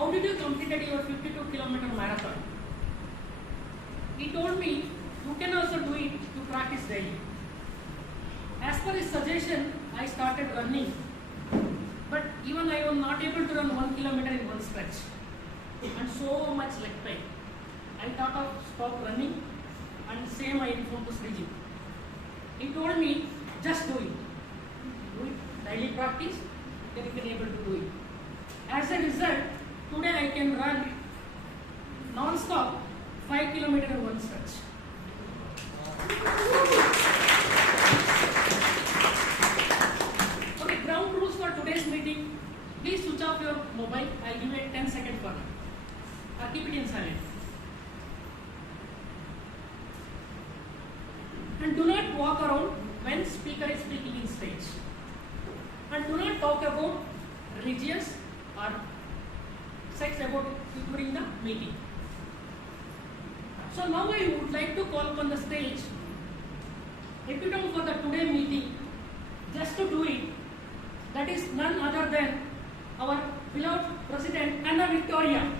how did you complete your 52-kilometer marathon? He told me, you can also do it to practice daily. As per his suggestion, I started running. But even I was not able to run 1 kilometer in one stretch. And so much leg pain. I thought of stop running, and same I informed to Sriji. He told me, just do it. Do it daily practice, then you can able to do it. As a result, today I can run non-stop 5 kilometers in one stretch. Okay, ground rules for today's meeting. Please switch off your mobile. I'll give you a 10 seconds for that. Keep it in silent. And do not walk around when speaker is speaking in stage. And do not talk about religious or sex about it during the meeting. So now I would like to call upon the stage epitome for the today meeting, just to do it. That is none other than our beloved President Anna Victoria.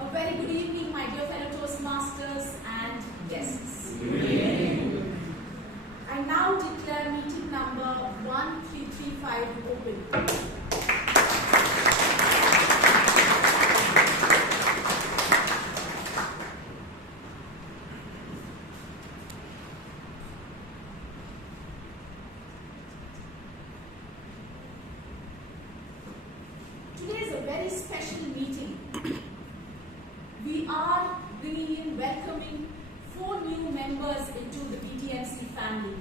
A very good evening, my dear fellow Toastmasters and guests. I now declare meeting number 1335 open. Today is a very special meeting. We are bringing in, welcoming 4 new members into the BTMC family.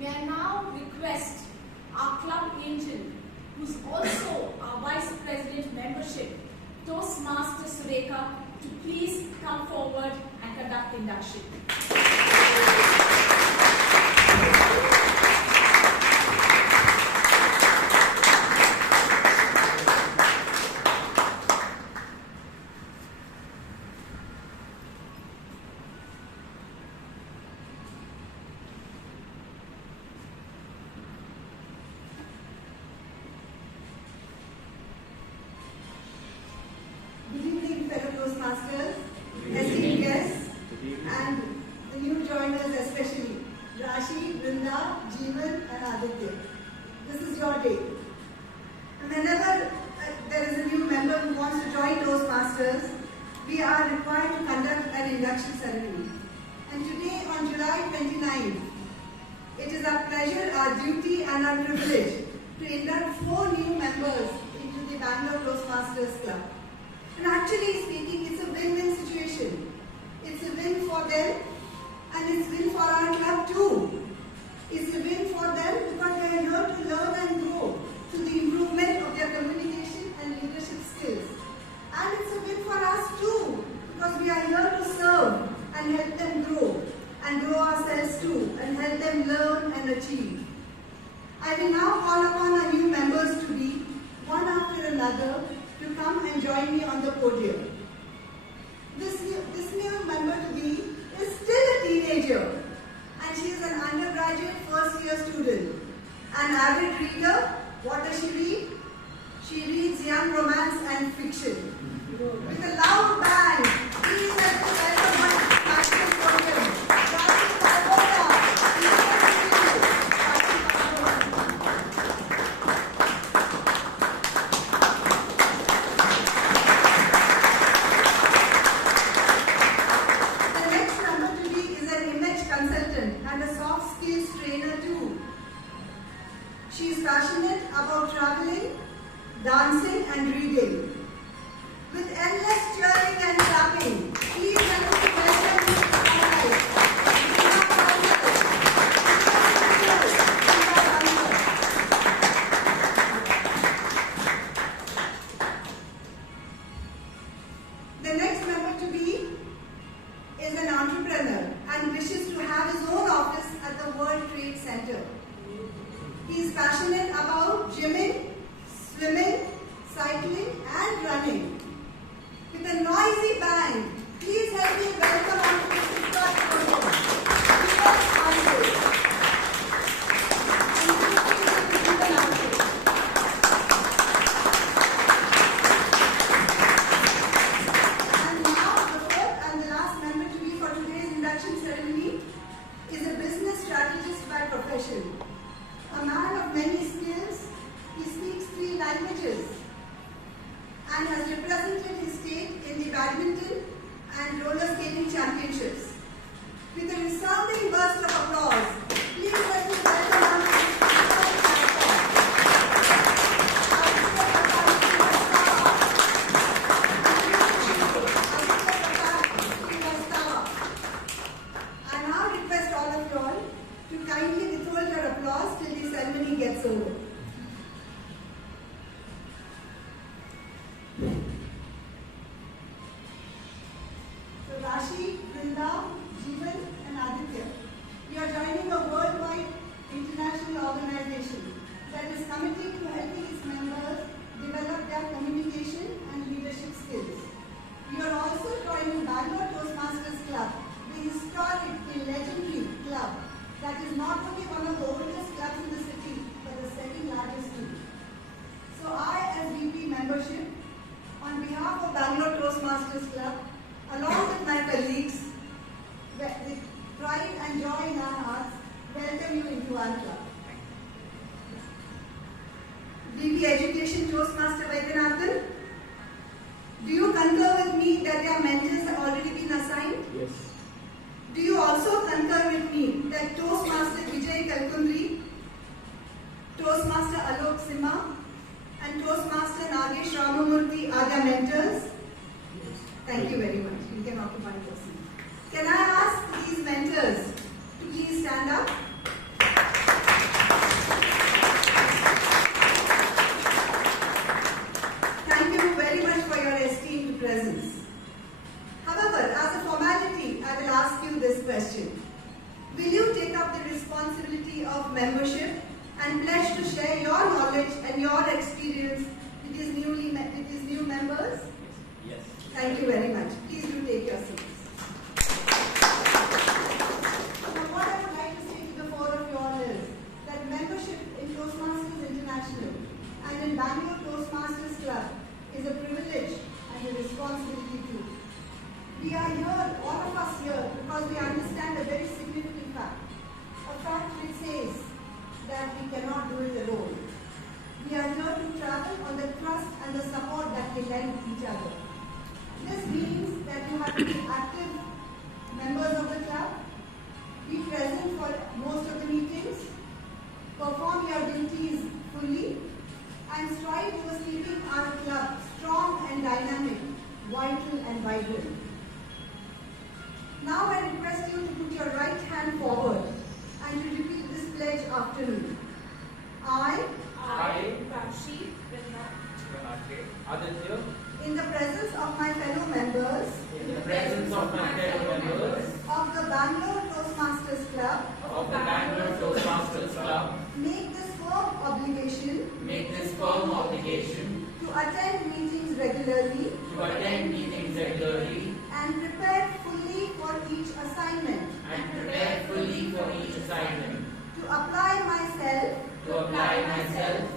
May I now request our club agent, who's also our Vice President membership, Toastmaster Surekha, to please come forward and conduct induction. Good evening, fellow Toastmasters, esteemed guests, and the new joiners especially, Rashi, Vrinda, Jeevan and Aditya. This is your day. And whenever there is a new member who wants to join Toastmasters, we are required to conduct an induction ceremony. And today, on July 29th, it is our pleasure, our duty and our privilege to induct 4 new members into the Bangalore Toastmasters Club. And actually speaking, it's a win-win situation. It's a win for them and it's a win for our club too. It's a win for them because they are here to learn and grow through the improvement of their communication and leadership skills. And it's a win for us too because we are here to serve and help them grow and grow ourselves too and help them learn and achieve. I will now call upon our new members to be, one after another, to come and join me on the podium. Rashi, Brinda, Jeevan and Aditya. We are joining a worldwide international organization that is committed to helping its members develop their communication and leadership skills. We are also joining Bangalore Toastmasters Club, the historic and legendary club that is not only one of the oldest clubs in the city, but the second largest too. So I, as VP membership, on behalf of Bangalore Toastmasters Club, along with my colleagues, with pride and joy in our hearts, welcome you into our club. VP Education Toastmaster Vaidyanathan, do you concur with me that your mentors have already been assigned? Yes. Do you also concur with me that Toastmaster Vijay Kalkundri, Toastmaster Alok Simha, and Toastmaster Nagesh are their mentors? Yes. Thank you very much. You can occupy your seat. Can I ask these mentors to please stand up? Thank you very much for your esteemed presence. However, as a formality, I will ask you this question. Will you take up the responsibility of membership and pledge to share your knowledge and your experience with these new members? Yes. Thank you very much. Please do take your seats. Now, what I would like to say to the four of you all is that membership in Toastmasters International and in Bangalore Toastmasters Club is a privilege and a responsibility too. We are here, all of us here, because we understand a very significant fact. A fact which says that we cannot do it alone. We are here to travel on the trust and the support that we lend each other. This means that you have to be active members of the club, be present for most of the meetings, perform your duties fully, and strive towards keeping our club strong and dynamic, vital and vibrant. Now I request you to put your right hand forward and to repeat this pledge after me. I, Rashi, Aditya, in the presence of my fellow members in the presence of my fellow members of the Bangalore Toastmasters Club, of the Bangalore Toastmasters Club, make this firm obligation to attend meetings regularly and prepare fully for each assignment, to apply myself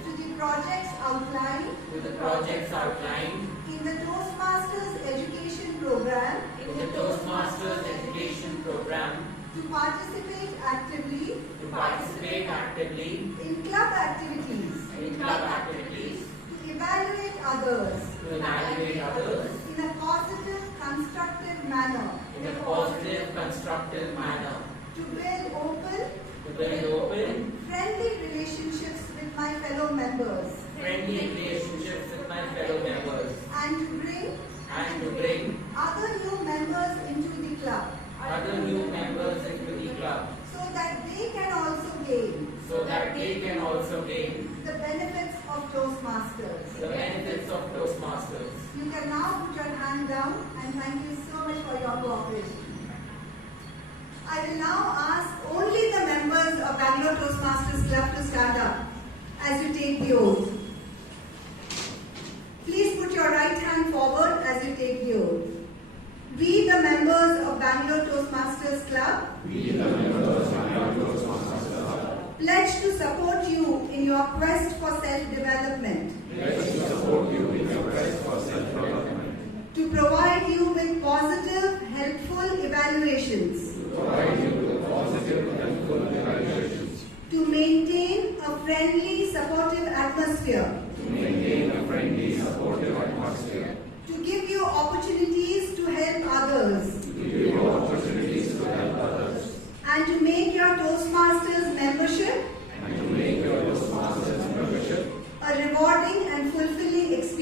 to the projects outlined in the Toastmasters education program, to participate actively in club activities, to evaluate others in a positive, constructive manner, to build open, friendly relationships with my fellow members, and to bring other new members into the club, so that they can also gain the benefits of Toastmasters. You can now put your hand down, and thank you so much for your cooperation. I will now ask only the members of Bangalore Toastmasters Club to stand up as you take the oath. Please put your right hand forward as you take the oath. We, the members of Bangalore Toastmasters Club, pledge to support you in your quest for self-development, to provide you with positive, helpful evaluations, to maintain a friendly, supportive atmosphere, to give you opportunities to help others, and to make your Toastmasters membership a rewarding and fulfilling experience.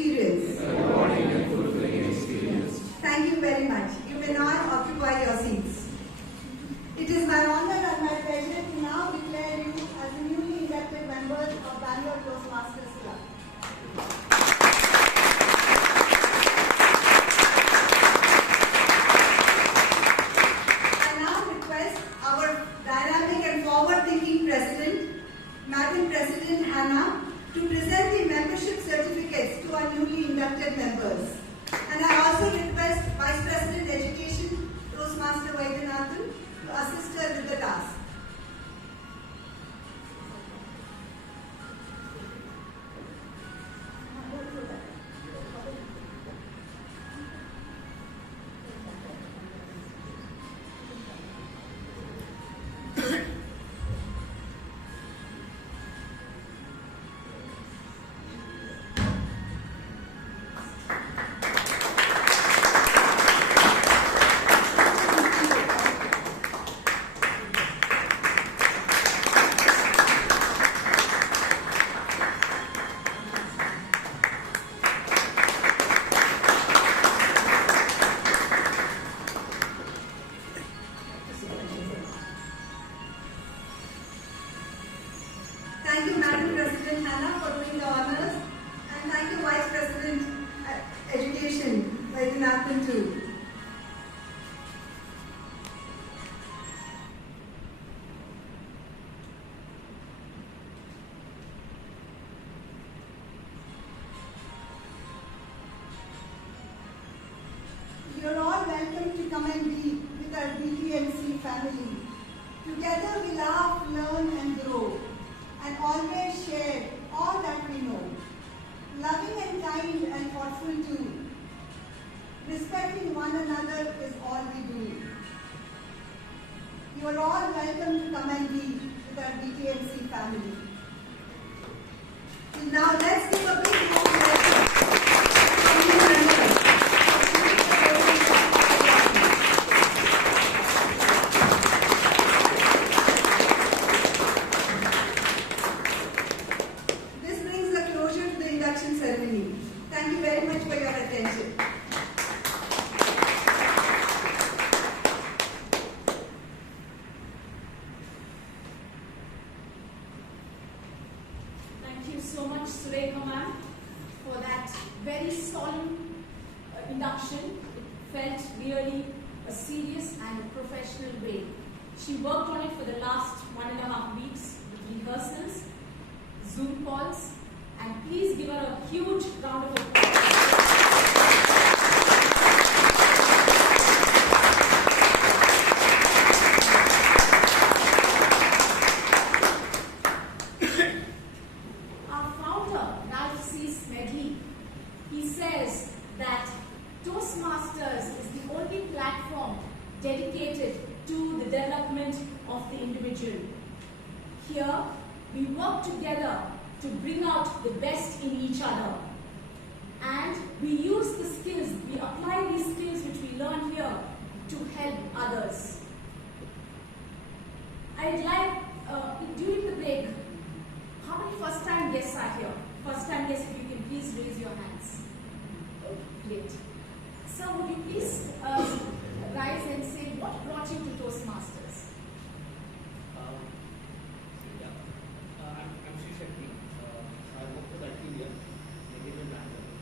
Together we laugh, learn and grow, and always share all that we know. Loving and kind and thoughtful too. Respecting one another is all we do. You are all welcome to come and be with our BTMC family. Now let's give a big warm welcome to our new members. This brings a closure to the induction ceremony. Thank you very much for your attention. Thank you so much, Surekha ma'am, for that very solemn induction. It felt really a serious and a professional way. She worked on it for the last 1.5 weeks with rehearsals, Zoom calls, and please give her a huge round of applause. He says that Toastmasters is the only platform dedicated to the development of the individual. Here, we work together to bring out the best in each other. And we use the skills, we apply these skills which we learn here to help others. I'd like, during the break, how many first-time guests are here? First-time guests, if you can please raise your hands. Great. Sir, would you please rise and say what brought you to Toastmasters? I'm Sri Shakti. I work for the Activia, Nagesh and Bangalore.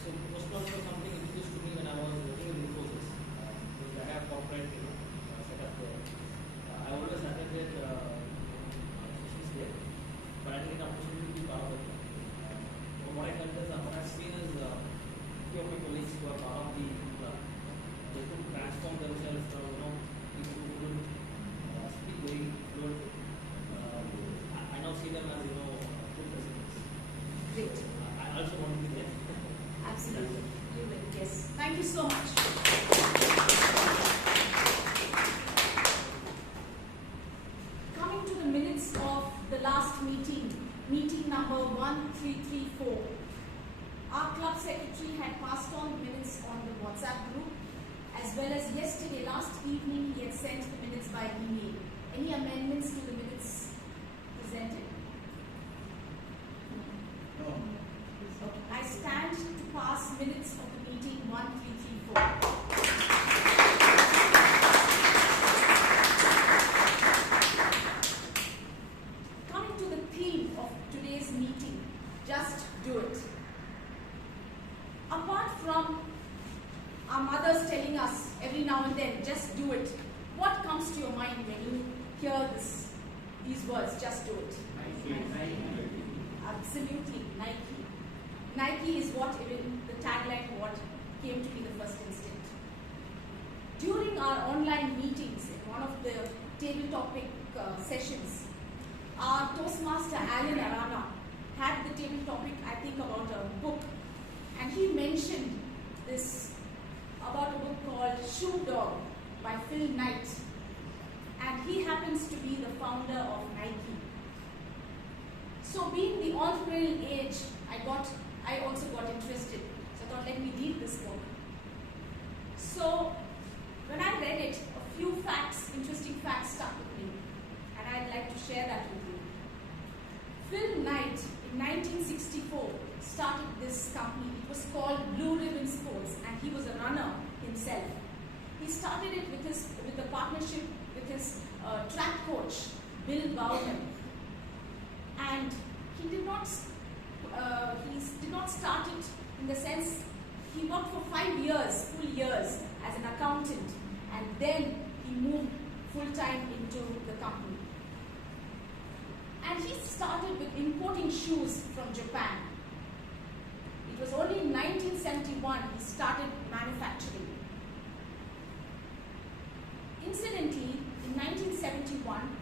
So Toastmasters was something introduced to me when I was working in Infosys. Because I have corporate, set up there. I always attended sessions there, but I didn't get an opportunity to be part of it. What I felt is, what I've seen is few of my colleagues who are part of the club, they could transform themselves from people who couldn't speak very fluent. I now see them as good presidents. Great. I also want to be there. Absolutely. You will. Yes. Thank you so much. Coming to the minutes of the last meeting, meeting number 1334. Our club secretary had passed on the minutes on the WhatsApp group, as well as yesterday, last evening, he had sent the minutes by email. Any amendments to the minutes presented? No. Okay. I stand to pass minutes of the meeting 1334. Coming to the theme of today's meeting, just do it. Apart from our mothers telling us every now and then, just do it, what comes to your mind when you hear these words, just do it? Absolutely, Nike. Nike is what even the tagline what came to me the first instant. During our online meetings, in one of the table topic sessions, our Toastmaster Chethan Aradhya had the table topic, I think, about a book. And he mentioned this about a book called Shoe Dog by Phil Knight. And he happens to be the founder of Nike. So being the entrepreneurial age, I also got interested. So I thought, let me read this book. So when I read it, a few facts, interesting facts stuck with me. And I'd like to share that with you. Phil Knight, in 1964, started this company. It was called Blue Ribbon Sports, and he was a runner himself. He started it with a partnership with his track coach, Bill Bowman. And he did not start it in the sense, he worked for 5 years, full years, as an accountant, and then he moved full-time into the company. And he started with importing shoes from Japan. It was only in 1971 he started manufacturing. Incidentally, in 1971, 1991,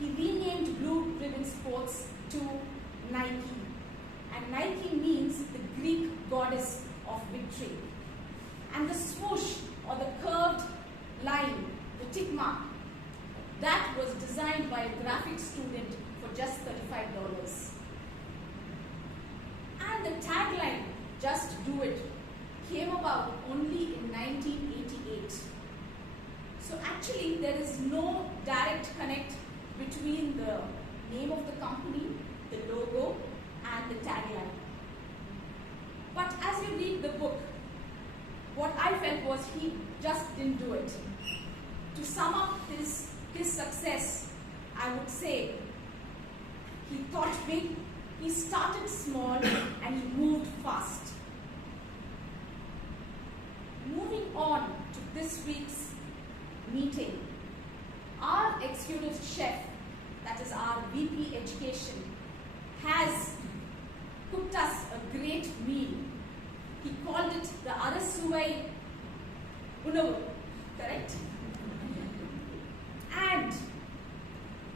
he renamed Blue Ribbon Sports to Nike. And Nike means the Greek goddess of victory. And the swoosh, or the curved line, the tick mark, that was designed by a graphic student for just $35. And the tagline, "Just do it," came about only in 1988. So actually there is no direct connect between the name of the company, the logo, and the tagline. But as you read the book, what I felt was he just didn't do it. To sum up his success, I would say he thought big, he started small, and he moved fast. Moving on to this week's meeting, our executive chef, that is our VP Education, has cooked us a great meal. He called it the Arasuvai Unavu, correct? And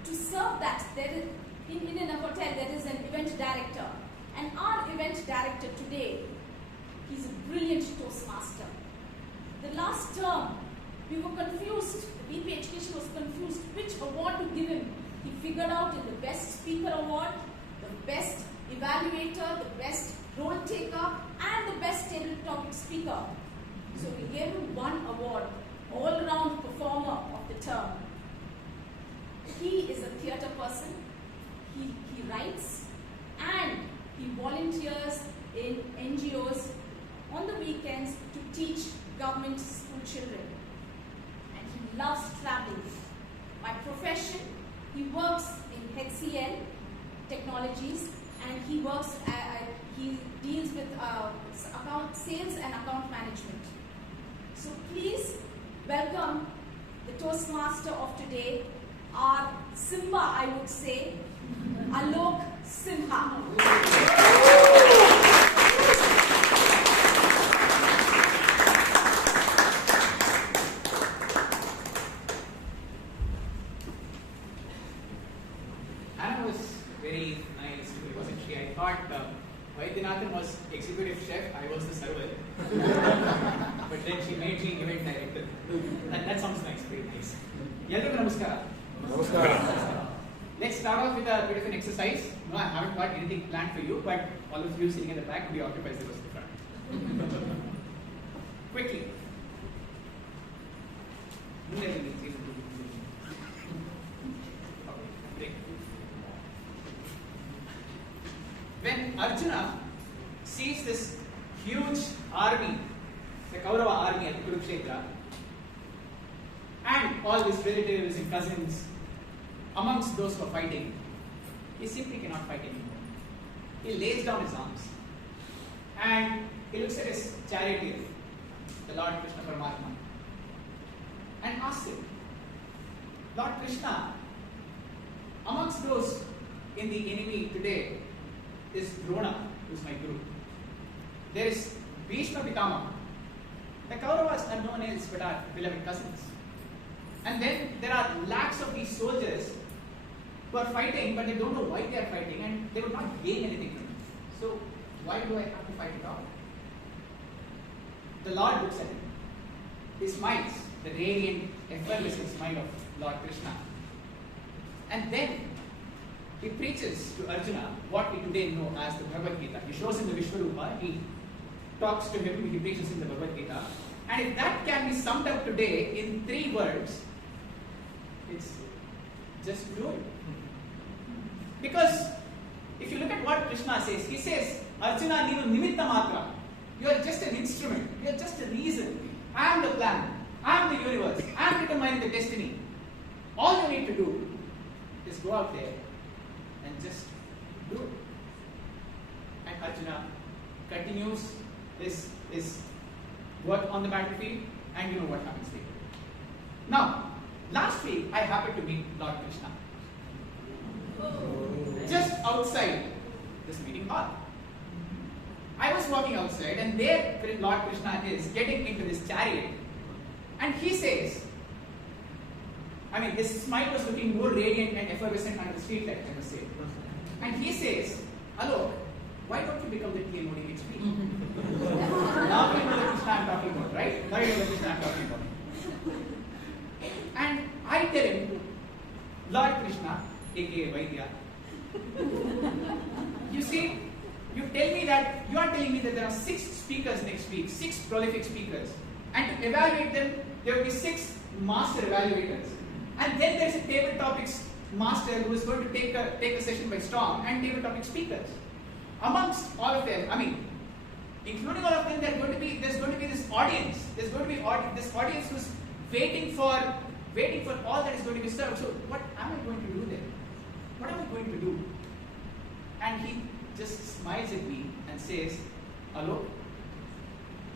to serve that, there is, in a hotel, there is an event director. And our event director today, he's a brilliant Toastmaster. The last term, we were confused, the VP Education was confused which award to give him. He figured out in the Best Speaker Award, the Best Evaluator, the Best Role Taker, and the Best Table Topic Speaker. So we gave him one award, all-round performer of the term. He is a theatre person, he writes, and he volunteers in NGOs on the weekends to teach government school children. And he loves traveling. By profession, he works in HCL Technologies, and he works, he deals with sales and account management. So please welcome the Toastmaster of today, our Simha, I would say, Alok Simha. Anna was very nice to me, wasn't she? I thought Vaidyanathan was executive chef, I was the server. But then she made me event director. That sounds nice, very nice. Yalrigu namaskara. Namaskara. Let's start off with a bit of an exercise. No, I haven't got anything planned for you, but all of you sitting in the back will be occupied the rest of the front. Quickly. When Arjuna sees this huge army, the Kaurava army at Kurukshetra, and all his relatives and cousins amongst those who are fighting, he simply cannot fight anymore. He lays down his arms and he looks at his charioteer, the Lord Krishna Paramatma, and asks him, Lord Krishna, amongst those in the enemy today is Drona, who is my guru. There is Bhishma Pitama. The Kauravas are known as but are beloved cousins. And then there are lakhs of these soldiers who are fighting, but they don't know why they are fighting, and they would not gain anything from it. So why do I have to fight at all? The Lord looks at him. He smiles, the radiant, effervescent smile of Lord Krishna. And then he preaches to Arjuna what we today know as the Bhagavad Gita. He shows him the Vishwarupa, he talks to him, he preaches him the Bhagavad Gita. And if that can be summed up today in 3 words, it's just do it. Because if you look at what Krishna says, he says, Arjuna, Neenu Nimitta Matra. You are just an instrument, you are just a reason. I am the plan, I am the universe, I am determining the destiny. All you need to do is go out there and just do it. And Arjuna continues his work on the battlefield, and you know what happens there. Now, last week I happened to meet Lord Krishna just outside this meeting hall. I was walking outside, and there Lord Krishna is getting into this chariot, and he says, I mean, his smile was looking more radiant and effervescent under the streetlight, I must say. And he says, Alok, why don't you become the TM next week? Now you know the Krishna I'm talking about, right? Now you know the Krishna I'm talking about. And I tell him, Lord Krishna, aka Vaidya, you see, you are telling me that there are 6 speakers next week, 6 prolific speakers. And to evaluate them, there will be 6 master evaluators. And then there is a table topics master who is going to take a session by storm, and table topic speakers. Amongst all of them, I mean, including all of them, there's going to be this audience. There's going to be this audience who's waiting for all that is going to be served. So what am I going to do then? What am I going to do? And he just smiles at me and says, Alok,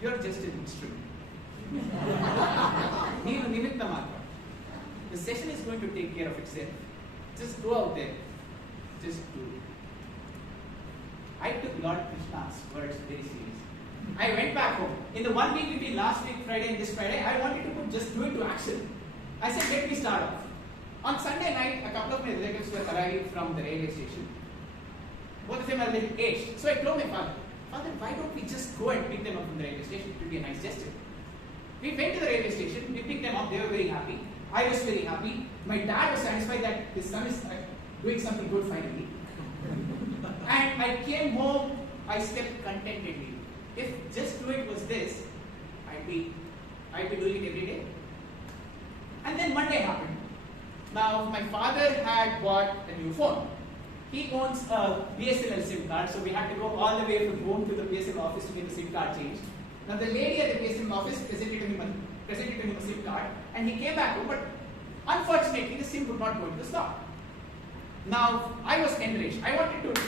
you're just an instrument. Neenu nimitta matra. The session is going to take care of itself. Just go out there. Just do it. I took Lord Krishna's words very seriously. I went back home. In the 1 week between last week, Friday, and this Friday, I wanted to put just do it to action. I said, let me start off. On Sunday night, a couple of my relatives were arriving from the railway station. Both of them are a little aged. So I told my father, Father, why don't we just go and pick them up from the railway station? It would be a nice gesture. We went to the railway station, we picked them up, they were very happy. I was very happy. My dad was satisfied that his son is doing something good finally. And I came home, I slept contentedly. If just do it was this, I'd be doing it every day. And then Monday happened. Now my father had bought a new phone. He owns a BSNL SIM card, so we had to go all the way from home to the BSNL office to get the SIM card changed. Now the lady at the BSNL office presented to him a SIM card, and he came back home, but unfortunately the SIM would not go into the slot. Now I was enraged. I wanted to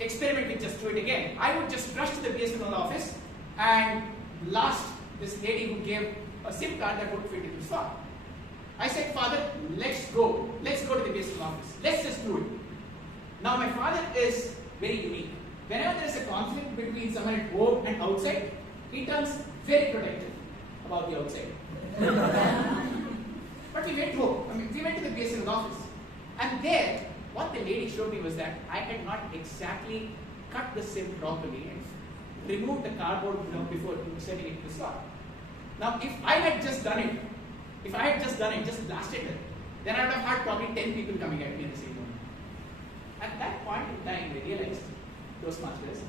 experiment with just do it again. I would just rush to the BSNL office and blast this lady who gave a SIM card that would fit into the slot. I said, Father, let's go to the BSNL office. Let's just do it. Now my father is very unique. Whenever there is a conflict between someone at home and outside, he turns very protective about the outside. But we went home. We went to the BSNL office. And there, what the lady showed me was that I had not exactly cut the SIM properly and removed the cardboard before setting it to the slot. Now, if I had just done it, just blasted it, then I would have had probably 10 people coming at me at the same moment. At that point in time, I realized, Toastmasters,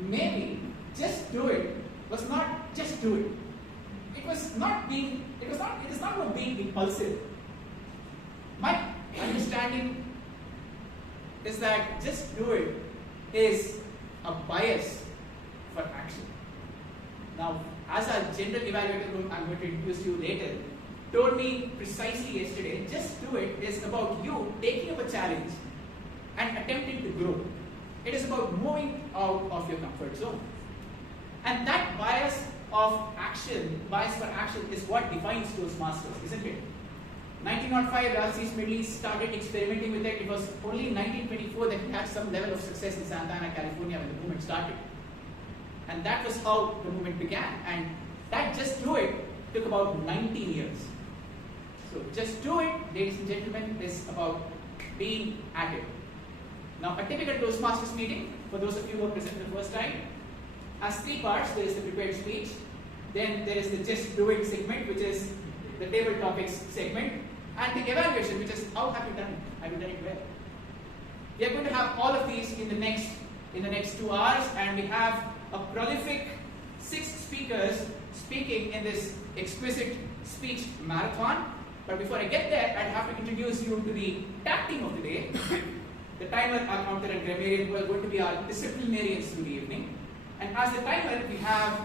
maybe just do it was not just do it. It is not about being impulsive. My understanding is that just do it is a bias for action. Now, as a general evaluator whom I'm going to introduce you later, told me precisely yesterday, just do it is about you taking up a challenge and attempting to grow. It is about moving out of your comfort zone. And that bias for action is what defines Toastmasters, isn't it? 1905, Ralph Smedley started experimenting with it. It was only in 1924 that he had some level of success in Santa Ana, California when the movement started. And that was how the movement began. And that just do it took about 19 years. So just do it, ladies and gentlemen, is about being at it. Now, a typical Toastmasters meeting, for those of you who are present for the first time, has 3 parts. There is the prepared speech, then there is the just do it segment, which is the table topics segment, and the evaluation, which is how have you done it? Have you done it well? We are going to have all of these in the next 2 hours, and we have a prolific 6 speakers speaking in this exquisite speech marathon. But before I get there, I'd have to introduce you to the tag team of the day. The timer, our counter, and grammarian, who are going to be our disciplinarians through the evening. And as the timer, we have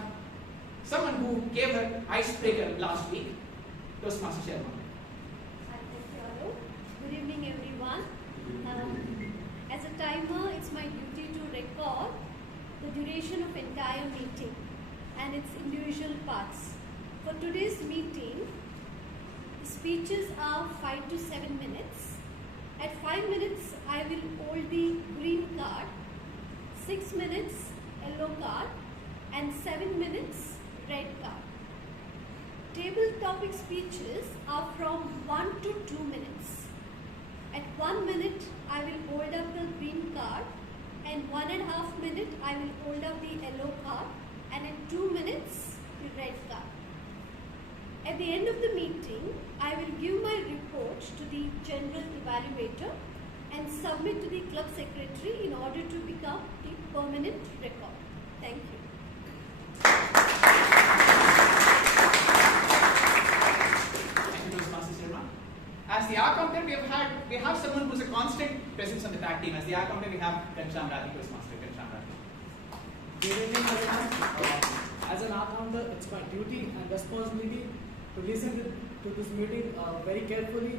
someone who gave her icebreaker last week, Toastmaster Sharma. Good evening, everyone. As a timer, it's my duty to record the duration of entire meeting and its individual parts. For today's meeting, the speeches are 5 to 7 minutes. At 5 minutes, I will hold the green card, 6 minutes, yellow card, and 7 minutes, red card. table topic speeches are from 1 to 2 minutes. At 1 minute, I will hold up the green card, and 1.5 minutes, I will hold up the yellow card, and at 2 minutes, the red card. At the end of the meeting, I will give my report to the general evaluator and submit to the club secretary in order to become the permanent record. Thank you. Thank you, Toastmaster Simha. As the R counter, we have someone who's a constant presence on the tag team. As the R counter, we have Chethan Aradhya, Toastmaster. Chethan Aradhya. Good evening, everyone. As an art founder, it's my duty and responsibility to listen to this meeting very carefully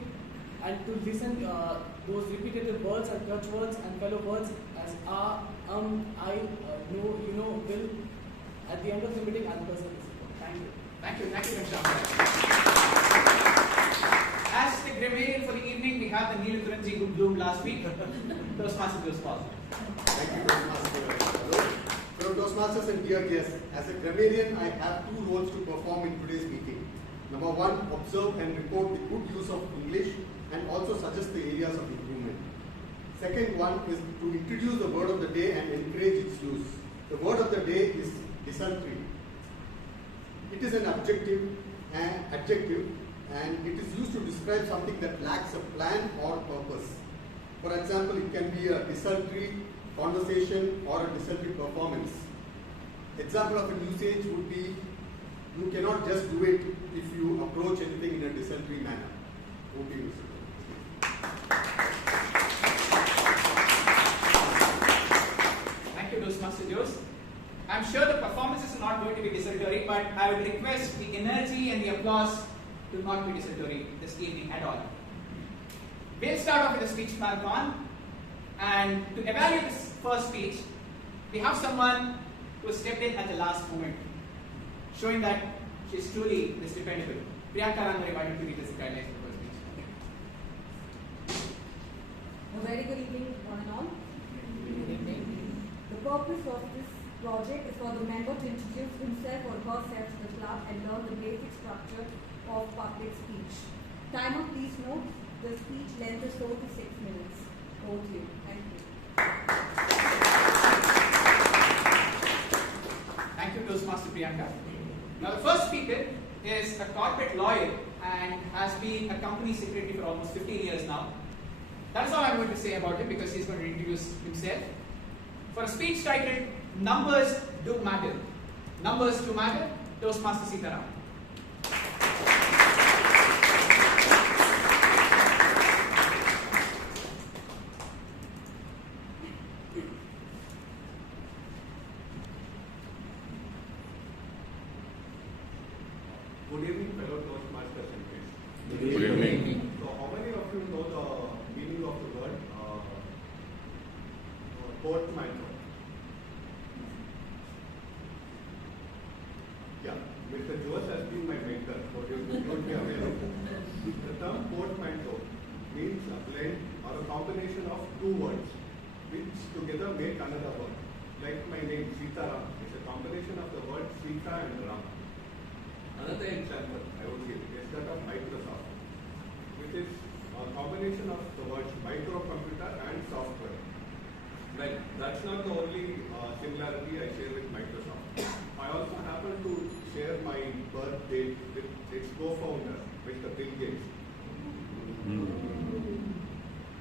and to listen those repetitive words and clutch words and fellow words as I, know, you know, will. At the end of the meeting, I'll present this report. Thank you. Thank you, Chethan. As the grammarian for the evening, we have the Neil Kuranji who bloomed last week. Toastmaster goes first. Thank you, Toastmaster. Hello. Fellow Toastmasters and dear guests, as a grammarian, I have two roles to perform in today's meeting. Number one, observe and report the good use of English and also suggest the areas of improvement. Second one is to introduce the word of the day and encourage its use. The word of the day is dysentery. It is an adjective and it is used to describe something that lacks a plan or purpose. For example, it can be a dysentery conversation or a dysentery performance. Example of an usage would be, you cannot just do it if you approach anything in a dysentery manner. Would be useful. Thank you, Toastmaster Jose. I'm sure the performances are not going to be desultory, but I would request the energy and the applause to not be desultory this evening at all. We'll start off with a speech marathon, and to evaluate this first speech, we have someone who stepped in at the last moment, showing that she's truly this dependable. Priyanka Randhari, why don't you read us the guidelines for the first speech? A very good evening, one and all. Good evening. The purpose of this project is for the member to introduce himself or herself to the club and learn the basic structure of public speech. Timer, please note, the speech length is 4 to 6 minutes. Over to you. Thank you. Thank you, Toastmaster Priyanka. Now, the first speaker is a corporate lawyer and has been a company secretary for almost 15 years now. That is all I'm going to say about him because he's going to introduce himself. For a speech titled, Numbers Do Matter. Numbers Do Matter, Toastmaster Sitaram. Good evening, fellow Toastmasters and guests. Good evening. So, how many of you know the meaning of the word portmanteau? Yeah, Mr. Jose has been my mentor, so you don't be aware of it. The term portmanteau means a blend or a combination of two words which together make another word. Like my name, Sitaram, is a combination of the words Sita and Ram. Another example I would give is that of Microsoft, which is a combination of the words microcomputer and software. Well, that's not the only similarity I share with Microsoft. I also happen to share my birth date with its co-founder, Mr. Bill Gates.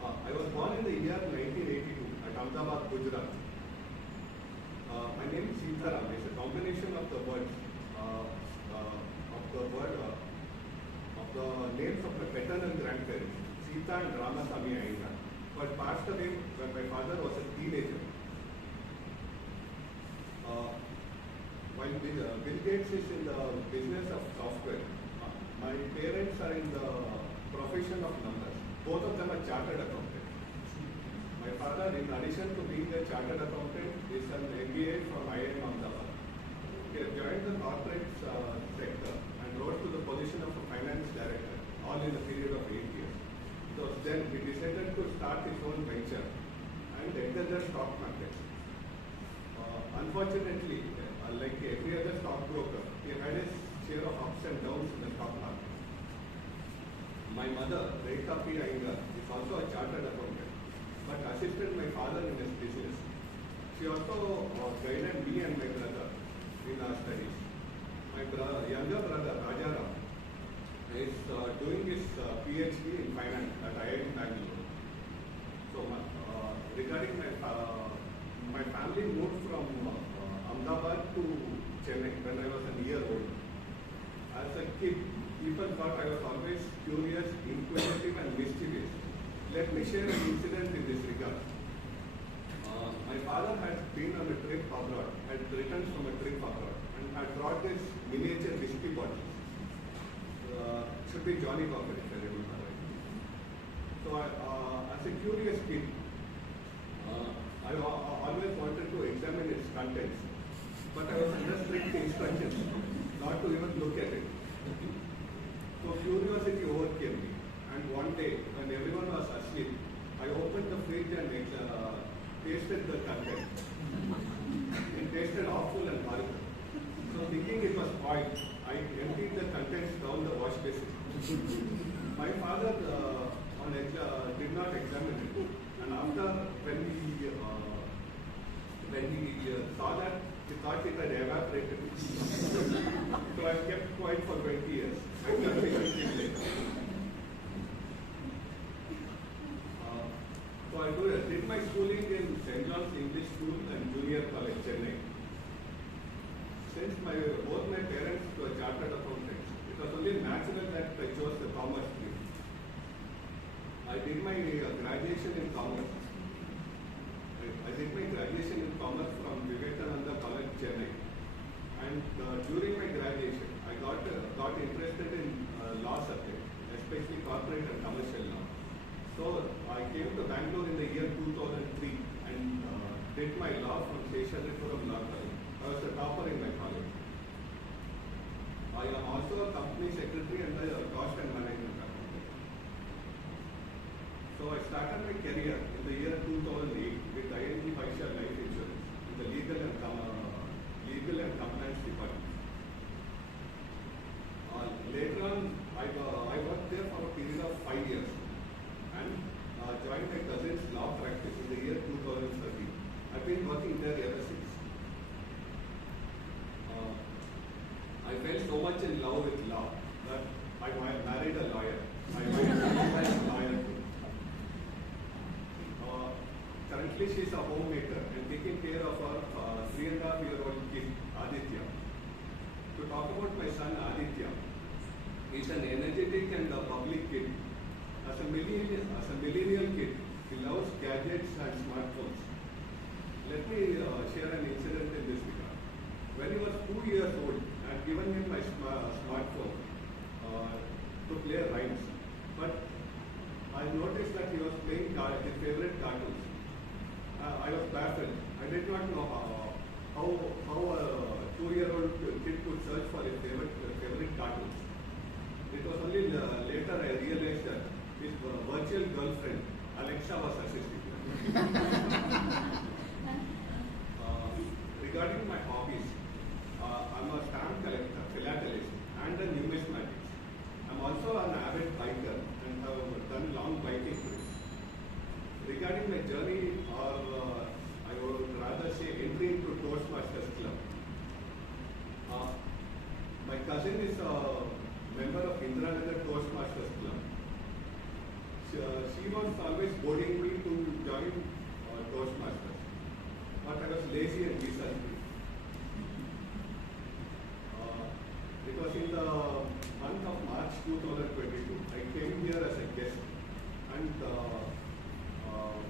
I was born in the year 1982 at Ahmedabad, Gujarat. My name is Sitaram. It's a combination of the words of the names of my paternal grandparents, Sita and Ramasamy Iyengar, but passed away when my father was a teenager. While Bill Gates is in the business of software, my parents are in the profession of numbers. Both of them are chartered accountants. My father, in addition to being a chartered accountant, is an MBA from IIM Ahmedabad. He has joined the corporate sector and rose to the position of a finance director, all in a period of 8 years. So then he decided to start his own venture and enter the stock market. Unfortunately, like every other stockbroker, he had his share of ups and downs in the stock market. My mother, Theresa, is also a chartered accountant, but assisted my father in his business. She also guided me and my brother in our studies. My younger brother, Rajaram, is doing his PhD in finance at IIT Bangalore. So, regarding my family moved from Ahmedabad to Chennai when I was a year old. As a kid, people thought I was always curious, inquisitive, and mischievous. Let me share an incident in this regard. My father had been on a trip abroad, had returned from a trip abroad, and had brought this miniature whiskey bottles. Should be Johnny Walker, if I remember right. So, as a curious kid, I always wanted to examine its contents, but I was under strict instructions not to even look at it. So curiosity overcame me, and one day when everyone was asleep, I opened the fridge and tasted the content. It tasted awful and horrible. So thinking it was spoiled, I emptied the contents down the wash basin. My father did not examine it, and after when he saw that, he thought it had evaporated. So I kept quiet for 20 years. I So I did my schooling in St. John's English School and Junior College, Chennai. Since both my parents were chartered accountants, it was only natural that I chose the commerce stream. I did my graduation in commerce. From Vivekananda College, Chennai. And during my graduation, I got interested in law subject, especially corporate and commercial law. So I came to Bangalore in the year 2003 and did my law from Seshadripuram Law College. I was a topper in my college. I am also a company secretary and a cost and management accountant. So I started my career in the year 2008 with ING Vaishya Life Insurance in the legal and compliance department. Later on, I worked there for a period of 5 years and joined my cousin's law practice in the year 2013. I've been working there ever since. I fell so much in love with law that I married a lawyer. My wife is a lawyer too. Currently, she is a homemaker and taking care of her 3.5-year-old kid, Aditya. To talk about my son, Aditya, he's an energetic and public kid. As a millennial kid, he loves gadgets and smartphones. Let me share an incident in this regard. When he was 2 years old, I had given him my smartphone to play rhymes. But I noticed that he was playing his favorite cartoons. I was baffled. I did not know how a 2-year-old kid could search for his favorite cartoons. It was only later I realized that his virtual girlfriend, Alexa, was assisting him. Regarding my hobbies, I'm a stamp collector, philatelist, and a numismatist. I'm also an avid biker and have done long biking trips. Regarding my journey, or I would rather say entry into Toastmasters Club. My cousin is a member of Indranagar Toastmasters Club. She was always goading me to join Toastmasters, but I was lazy and desultory. Because in the month of March 2022, I came here as a guest and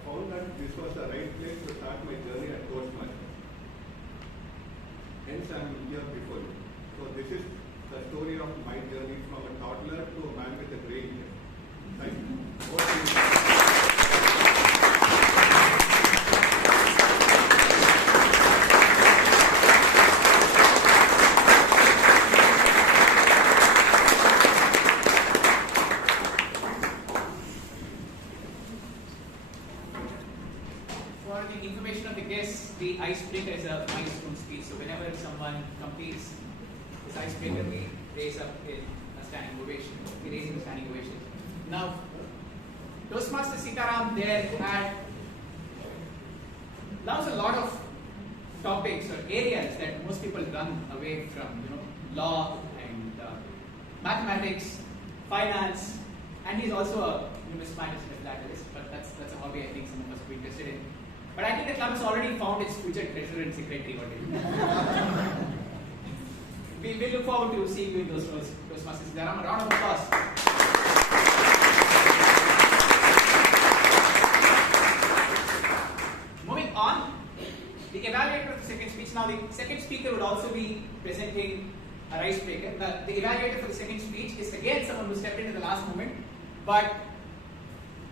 found that this was the right place to start my journey at Toastmasters. Hence, I am here before you. So this is the story of my journey from a toddler to a man with a grey hair. Thank you. Over to you. For the information of the guests, the icebreaker is a milestone speech. So whenever someone completes this icebreaker, we raise up in a standing ovation, raising a standing ovation. Now, Toastmaster Sitaram there had a lot of topics or areas that most people run away from, law and mathematics, finance, and he's also a numismatist and philatelist, but that's a hobby I think some of us would be interested in. But I think the club has already found its future treasurer and secretary already. We look forward to seeing you in those Toastmasters. A round of applause. Moving on, the evaluator of the second speech. Now, the second speaker would also be presenting a icebreaker. The evaluator for the second speech is again someone who stepped in at the last moment, but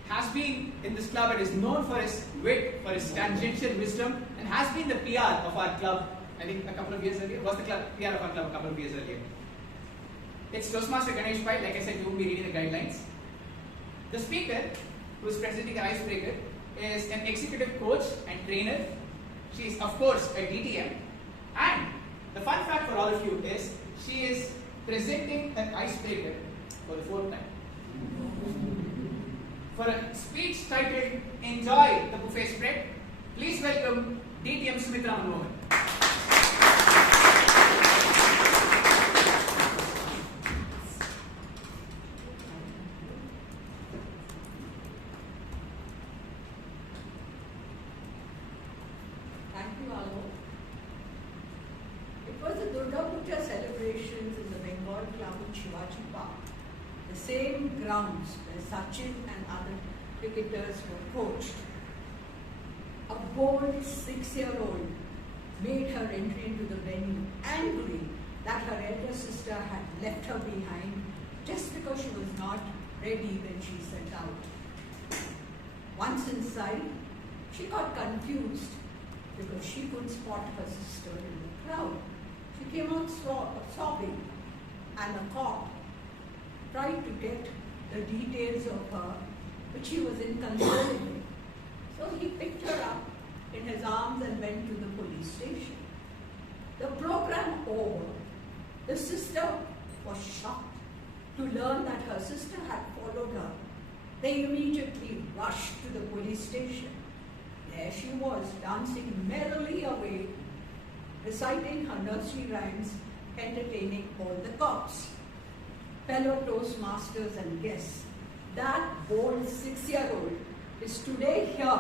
has been in this club and is known for his wit, for his tangential wisdom, and has been the PR of our club, I think a couple of years earlier. Was the PR of our club a couple of years earlier. It's Toastmaster Ganesh Pai. Like I said, you will be reading the guidelines. The speaker, who is presenting an icebreaker, is an executive coach and trainer. She is, of course, a DTM. And the fun fact for all of you is, she is presenting an icebreaker for the 4th time. For a speech titled, Enjoy the Buffet Spread, please welcome DTM Sumitra on moment. Thank you, Alok. It was the Durga Puja celebrations in the Bengal Club in Shivaji Park, the same grounds where Sachin and other cricketers were coached. A bold 6-year-old made her entry into the venue, angry that her elder sister had left her behind just because she was not ready when she set out. Once inside, she got confused because she could spot her sister in the crowd. She came out sobbing, and the cop tried to get the details of her, but she was inconsolable. So he picked her up in his arms and went to the police station. The program over, the sister was shocked to learn that her sister had followed her. They immediately rushed to the police station. There she was, dancing merrily away, reciting her nursery rhymes, entertaining all the cops. Fellow Toastmasters and guests, that bold 6-year-old is today here,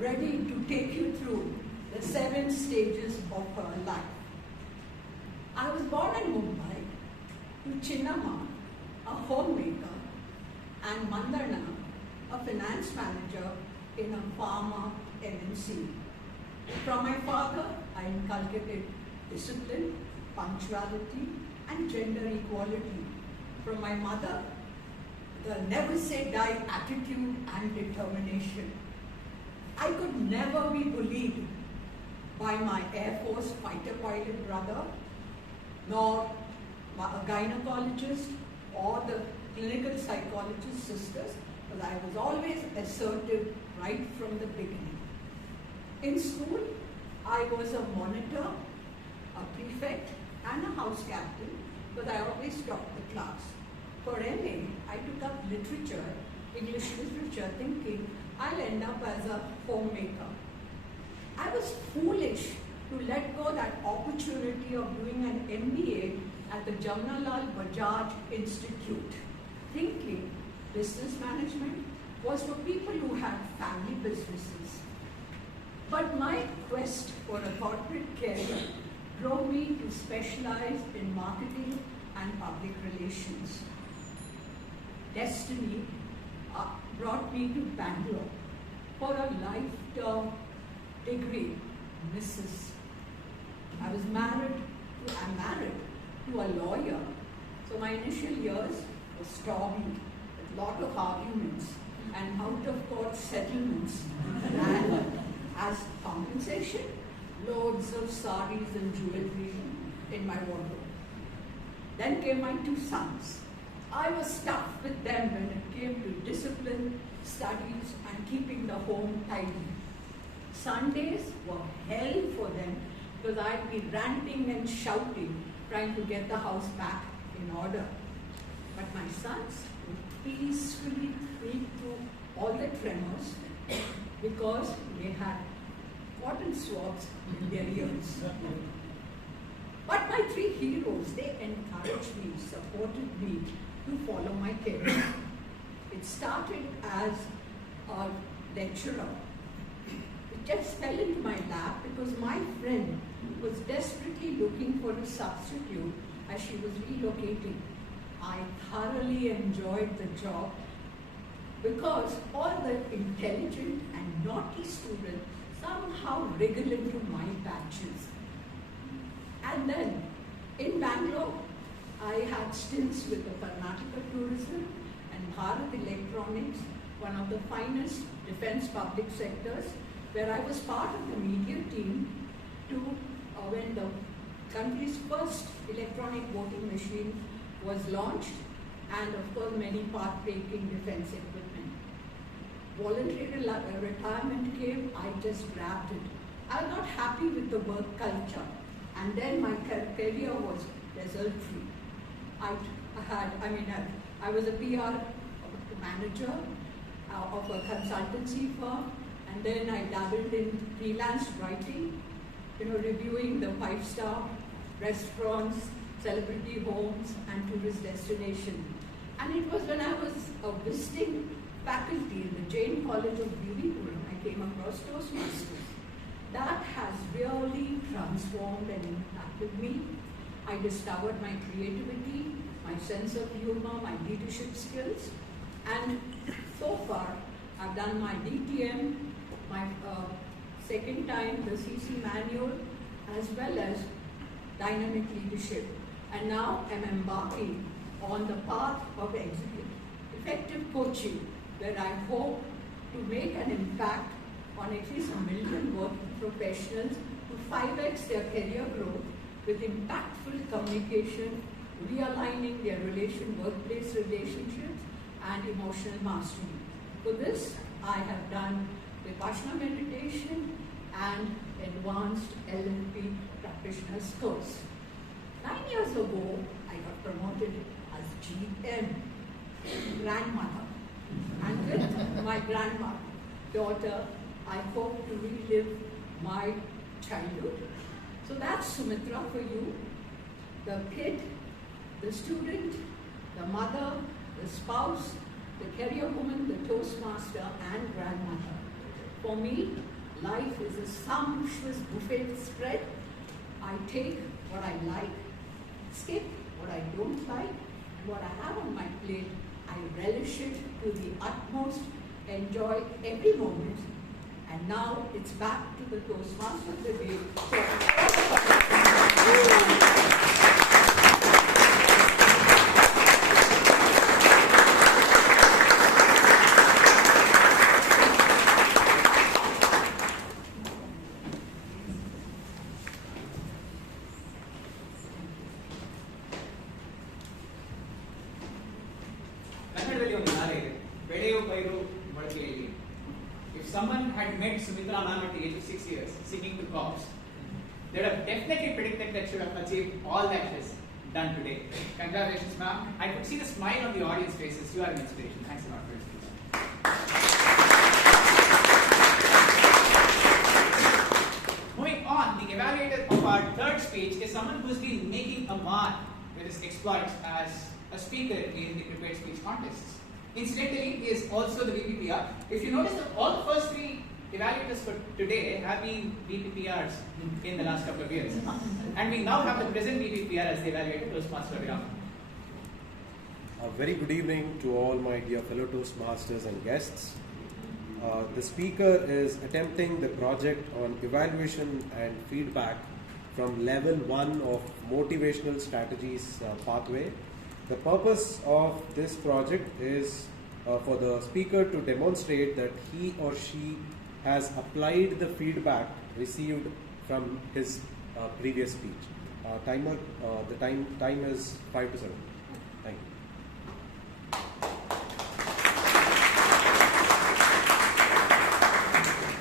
ready to take you through the 7 stages of her life. I was born in Mumbai to Chinnamma, a homemaker, and Mandana, a finance manager in a pharma MNC. From my father, I inculcated discipline, punctuality, and gender equality. From my mother, the never say die attitude and determination. I could never be bullied by my Air Force fighter pilot brother, nor a gynecologist or the clinical psychologist sisters, because I was always assertive right from the beginning. In school, I was a monitor, a prefect, and a house captain, but I always topped the class. For MA, I took up literature, English literature, thinking I'll end up as a homemaker. I was foolish to let go that opportunity of doing an MBA at the Jawaharlal Bajaj Institute, thinking business management was for people who had family businesses. But my quest for a corporate career drove me to specialize in marketing and public relations. Destiny brought me to Bangalore for a lifetime degree, Mrs. I'm married to a lawyer, so my initial years were stormy, with a lot of arguments and out-of-court settlements, and as compensation, loads of saris and jewelry in my wardrobe. Then came my 2 sons. I was tough with them when it came to discipline, studies, and keeping the home tidy. Sundays were hell for them because I'd be ranting and shouting, trying to get the house back in order. But my sons would peacefully creep through all the tremors because they had cotton swabs in their ears. But my three heroes, they encouraged me, supported me to follow my career. It started as a lecturer. It just fell into my lap because my friend was desperately looking for a substitute as she was relocating. I thoroughly enjoyed the job because all the intelligent and naughty students somehow wriggle into my batches. And then in Bangalore, I had stints with the Karnataka Tourism and Bharat Electronics, one of the finest defense public sectors, where I was part of the media team to when the country's first electronic voting machine was launched, and of course many path-breaking defense equipment. Voluntary retirement came, I just grabbed it. I was not happy with the work culture, and then my career was desultory. I was a PR manager of a consultancy firm, and then I dabbled in freelance writing, reviewing the five-star restaurants, celebrity homes, and tourist destinations. And it was when I was a visiting faculty in the Jain College of Vivipuram, I came across Toastmasters. That has really transformed and impacted me. I discovered my creativity, my sense of humor, my leadership skills, and so far I've done my DTM, my second time the CC manual, as well as dynamic leadership. And now I'm embarking on the path of effective coaching, where I hope to make an impact on at least 1 million working professionals to 5x their career growth with impactful communication, realigning their workplace relationships, and emotional mastery. For this, I have done Vipassana meditation and advanced LLP practitioner's course. 9 years ago, I got promoted as GM, grandmother. And with my daughter, I hope to relive my childhood. So that's Sumitra for you, the kid, the student, the mother, the spouse, the career woman, the Toastmaster, and grandmother. For me, life is a sumptuous buffet spread. I take what I like, skip what I don't like, and what I have on my plate, I relish it to the utmost, enjoy every moment. And now it's back to the Toastmaster debate. If someone had met Sumitra ma'am at the age of 6 years, singing to cops, they would have definitely predicted that she would have achieved all that she has done today. Congratulations, ma'am. I could see the smile on the audience faces. You are an inspiration. Thanks a lot for your speech. Moving on, the evaluator of our third speech is someone who has been making a mark with his exploits as a speaker in the prepared speech contests. Incidentally, he is also the VPPR. If you notice that all the first three evaluators for today have been VPPRs in the last couple of years. And we now have the present VPPR as the evaluator, Toastmaster Abhay. A very good evening to all my dear fellow Toastmasters and guests. The speaker is attempting the project on evaluation and feedback from level 1 of motivational strategies pathway. The purpose of this project is for the speaker to demonstrate that he or she has applied the feedback received from his previous speech. The time is 5 to 7. Thank you.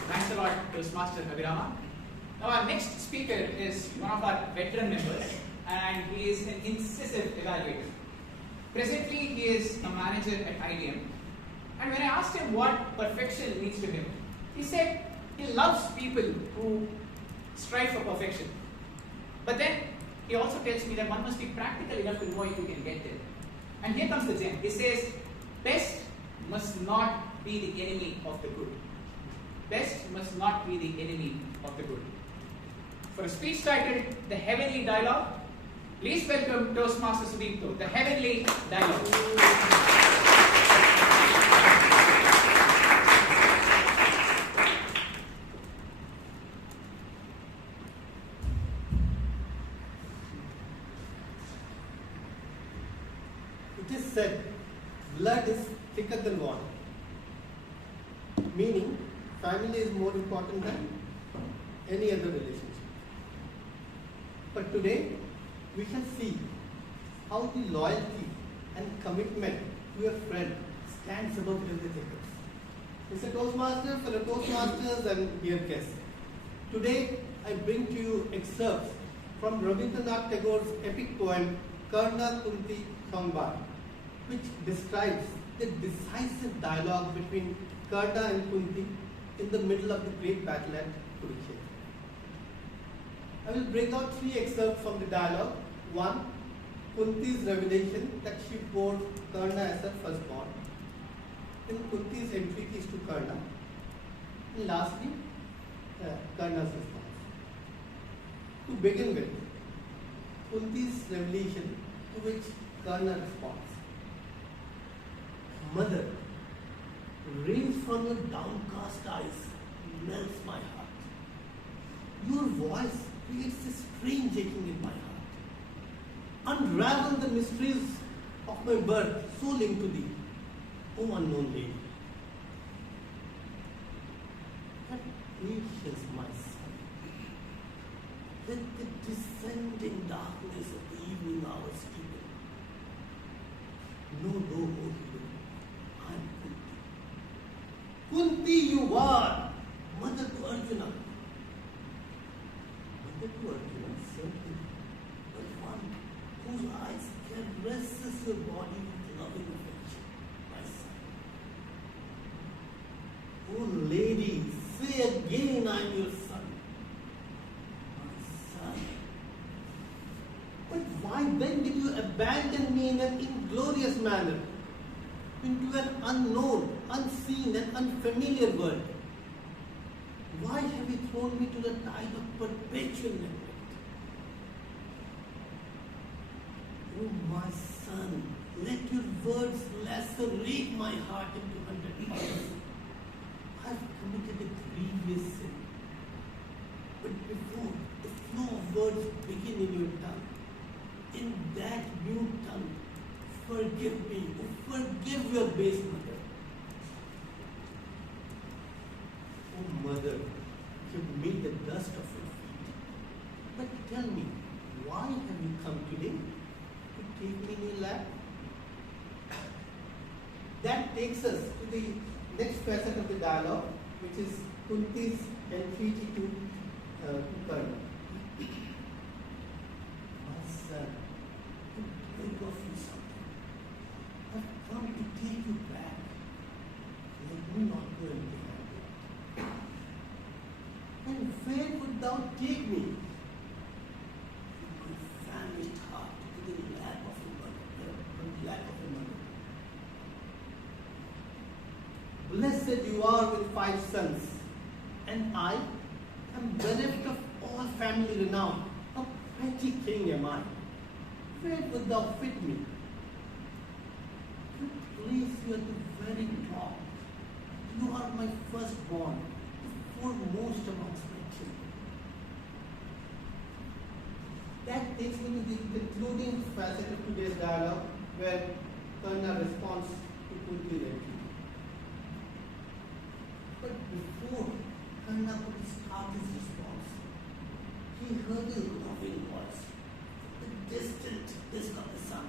Thanks a lot, Toastmaster Abhay. Now our next speaker is one of our veteran members, and he is an incisive evaluator. Presently, he is a manager at IBM. And when I asked him what perfection means to him, he said he loves people who strive for perfection. But then he also tells me that one must be practical enough to know if you can get there. And here comes the gem. He says, best must not be the enemy of the good. Best must not be the enemy of the good. For a speech titled The Heavenly Dialogue, please welcome Toastmaster Sudipto, The Heavenly Dialogue. It is said, blood is thicker than water, meaning family is more important than any other relationship. But today, we can see how the loyalty and commitment to a friend stands above everything else. Mr. Toastmaster, fellow Toastmasters and dear guests, today I bring to you excerpts from Rabindranath Tagore's epic poem Karna Kunti Sangbar, which describes the decisive dialogue between Karna and Kunti in the middle of the great battle at Kurukshetra. I will bring out three excerpts from the dialogue. One, Kunti's revelation that she bore Karna as her firstborn. Then Kunti's entreaties to Karna. And lastly, Karna's response. To begin with, Kunti's revelation to which Karna responds. Mother, rays from your downcast eyes melts my heart. Your voice creates a strange aching in my heart. Unravel the mysteries of my birth, so linked to thee, O unknown lady. Have patience, my son. Let the descending darkness of the evening hours keep it. No, O hero, I am Kunti. Kunti you are, mother to Arjuna. Mother to Arjuna, certainly, but one whose eyes caresses your body with loving affection, my son. Oh lady, say again I am your son. My son. But why then did you abandon me in an inglorious manner into an unknown, unseen and unfamiliar world? Why have you thrown me to the tide of perpetual neglect? Oh my son, let your words lacerate my heart into 100 parts. I have committed a grievous sin. But before the flow of words begin in your tongue, in that new tongue, forgive me, oh forgive your base mother. Oh mother, you've made the dust of your feet. But tell me, why have you come today to take me in your lap? That takes us to the next facet of the dialogue, which is Kunti's entreaty to Karna. My son, I beg of you something. I've come to take you back. Let me not go empty-handed. And where would thou take me? My famished heart to the lap of a mother. Blessed you are with 5 sons, and I am bereft of all family renown. A petty king am I. Where would thou fit me? To place you at the very top. You are my firstborn, the foremost amongst my children. That takes me to the concluding facet of today's dialogue, where Karna responds to Kunti's entreaty. But before Karna could start his response, he heard a loving voice, the distant disk of the sun.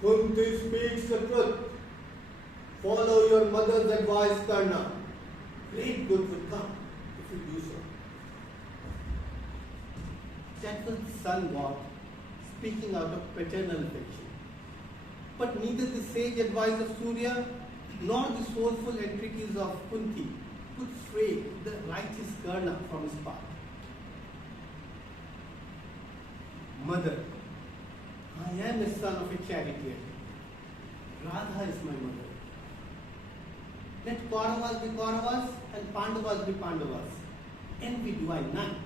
Kunti speaks the truth. Follow your mother's advice, Karna. Great good will come if you do so. son got, speaking out of paternal affection. But neither the sage advice of Surya nor the soulful entreaties of Kunti could sway the righteous Karna from his path. Mother, I am a son of a charioteer. Radha is my mother. Let Kauravas be Kauravas and Pandavas be Pandavas. Envy do I none.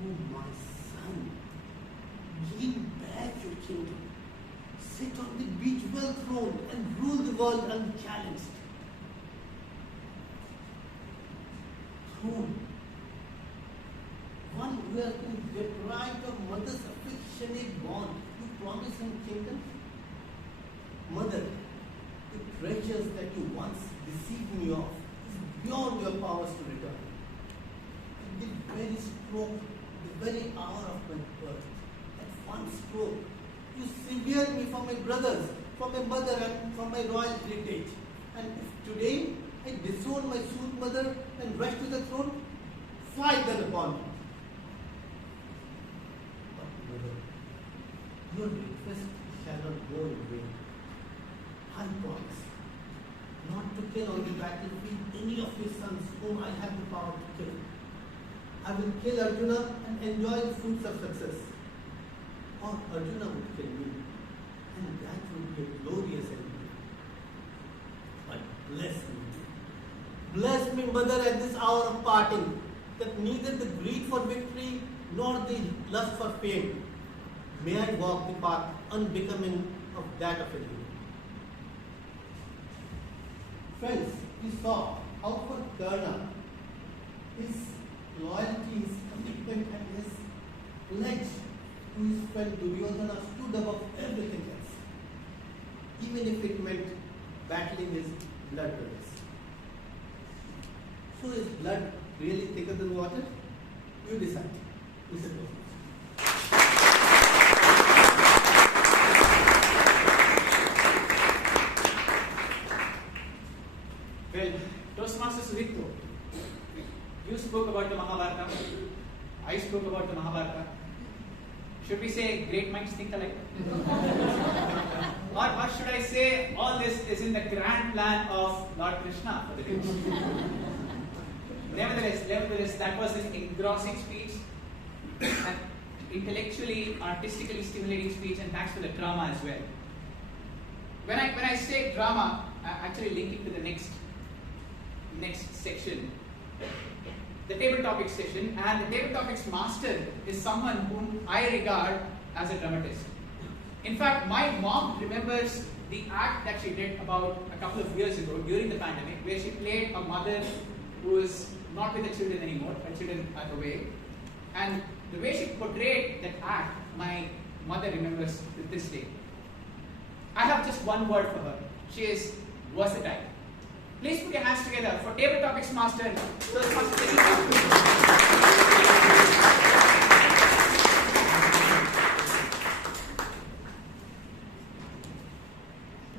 Oh my son, gain back your kingdom. Sit on the beach-well throne and rule the world unchallenged. Throne. One who has been deprived of mother's affectionate bond, you promise him kingdom? Mother, the treasures that you once deceived me of is beyond your powers to return. At the very stroke, the very hour of my birth, at one stroke, you severed me from my brothers, from my mother and from my royal heritage. And if today I disown my sweet mother and rush to the throne, fly then upon me. Your request shall not go in vain. I promise not to kill on the battlefield any of your sons whom I have the power to kill. I will kill Arjuna and enjoy the fruits of success. Or Arjuna would kill me, and that would be a glorious end. But bless me, mother, at this hour of parting, that neither the greed for victory nor the lust for fame may I walk the path unbecoming of that of a hero. Friends, we saw how for Karna, his loyalty, his commitment and his pledge to his friend Duryodhana stood above everything else, even if it meant battling his blood brothers. So is blood really thicker than water? You decide. Mr. Toastmaster. Well, Toastmaster Sudipto, you spoke about the Mahabharata, I spoke about the Mahabharata. Should we say great minds think alike? Or should I say all this is in the grand plan of Lord Krishna for the day? Nevertheless, that was an engrossing speech, an intellectually, artistically stimulating speech, and thanks for the drama as well. When I say drama, I actually link it to the next section, the table topics session, and the table topics master is someone whom I regard as a dramatist. In fact, my mom remembers the act that she did about a couple of years ago during the pandemic, where she played a mother who is not with the children anymore, her children are away, and the way she portrayed that act, my mother remembers to this day. I have just one word for her. She is versatile. Please put your hands together for Table Topics Master, Toastmaster Theresa.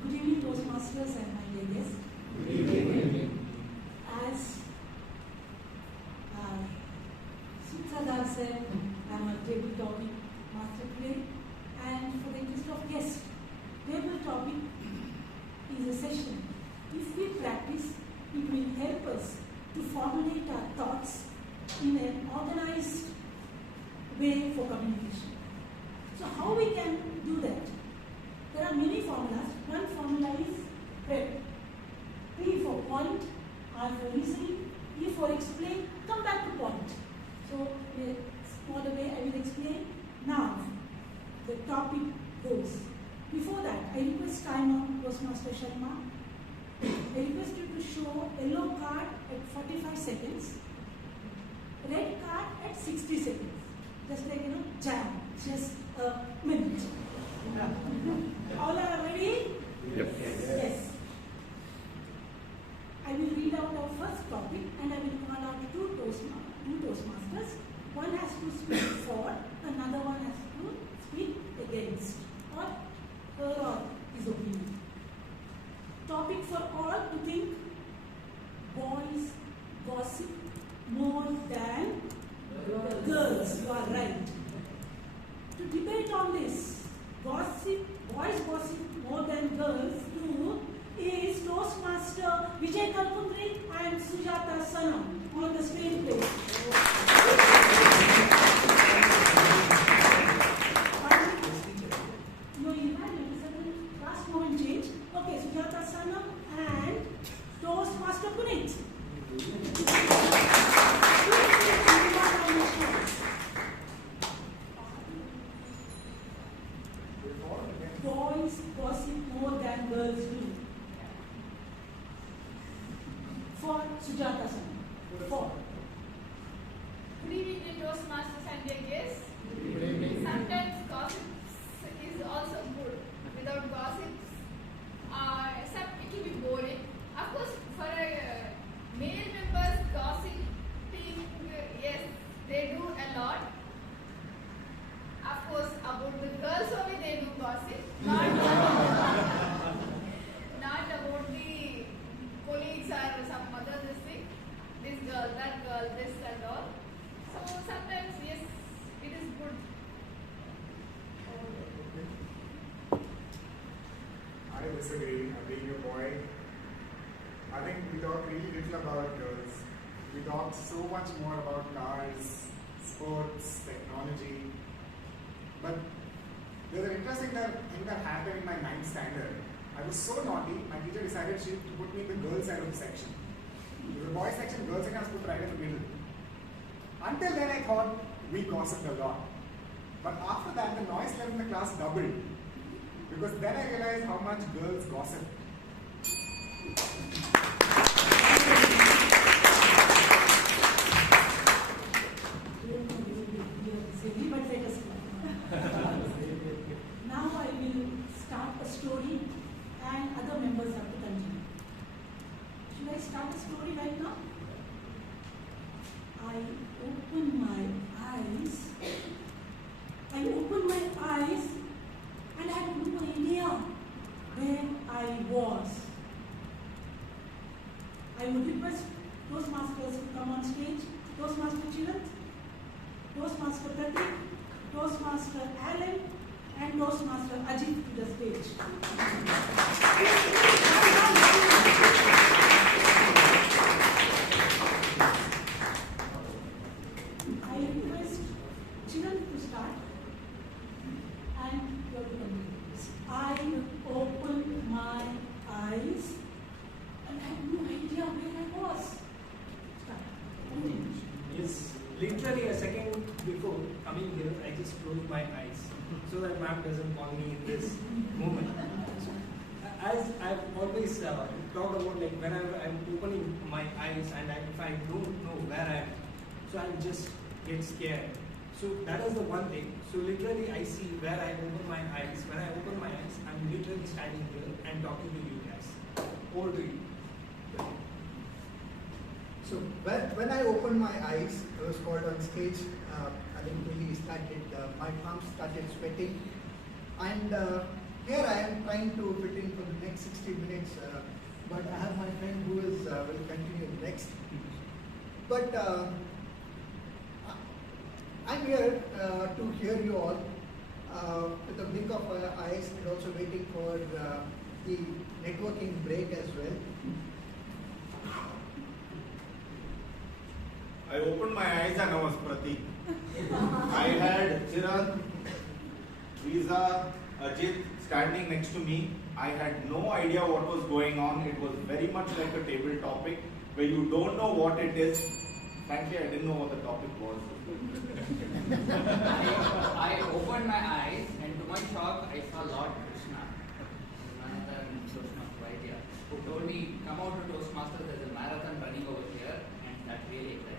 Good evening, Toastmasters and my dear guests. Good evening. As Sumitra said, I am a table topic master today, and for the interest of guests, table topic is a session. If we practice, it will help us to formulate our thoughts in an organized way for communication. So how we can do that? There are many formulas. One formula is PREP. P for point, R for reason, E for explain, come back to point. So in a smaller way I will explain. Now the topic goes. Before that, I request timer, Toastmaster Sharma. I request you to show yellow card at 45 seconds, red card at 60 seconds. Just like, jam, just a minute. All are ready? Yep. Yes. I will read out our first topic and I will call out two Toastmasters. One has to speak for, another one has to speak against, or her or his opinion. Topic for all to think: boys gossip more than girls. Toastmaster Vijay Kalpundri and Sujata Sanam on the stage, please. No, you had a last moment change. Okay, Sujata Sanam and Toastmaster Puneet. Boys gossip more than girls do. For Sujata Sanam. For. Good evening, dear Toastmasters and dear guests. Good evening. Sometimes gossip is also good. Without gossips, it will be boring. Of course, for male members, gossiping, yes, they do a lot. Of course, about the girls only they do gossip. Not about the colleagues or some other thing. This girl, that girl, this and all. So sometimes, yes, it is good. I disagree. Being a boy, I think we talk really little about girls. We talk so much more about cars, sports, technology. But there's an interesting thing that happened in my 9th standard. I was so naughty, my teacher decided to put me in the girls' side of the section. There was a boys' section, girls' section, I was put right in the middle. Until then, I thought we gossiped a lot. But after that, the noise level in the class doubled. Because then I realized how much girls gossip. Now I will start a story and other members have to continue. Should I start a story right now? I open my eyes and I had no idea where I was. I would request Toastmasters to come on stage. Toastmaster Chethan, Toastmaster Pratik, Toastmaster Alan, and Toastmaster Ajit to the stage. I request Chethan to start, and you have to continue. I opened my eyes and I had no idea where I was. Start. Continue. Yes, literally a second before coming here, I just closed my eyes so that ma'am doesn't call me in this moment. As I've always talked about, like whenever I'm opening my eyes and if I don't know where I am, so I just get scared. So that is the one thing. So literally I see where I open my eyes. When I open my eyes, I'm literally standing here and talking to you guys. Over to you. So when I opened my eyes, I was called on stage. I think really started, my palms started sweating. And here I am trying to fit in for the next 60 minutes. But I have my friend who is will continue next. But I'm here to hear you all with a blink of eyes and also waiting for the networking break as well. I opened my eyes and I was Pratik. I had Chethan, Theresa, Ajit standing next to me. I had no idea what was going on. It was very much like a table topic where you don't know what it is. Frankly, I didn't know what the topic was. I opened my eyes and to my shock, I saw Lord Krishna, another Toastmaster right here, who told me, come out to Toastmasters, there's a marathon running over here, and that really excited me.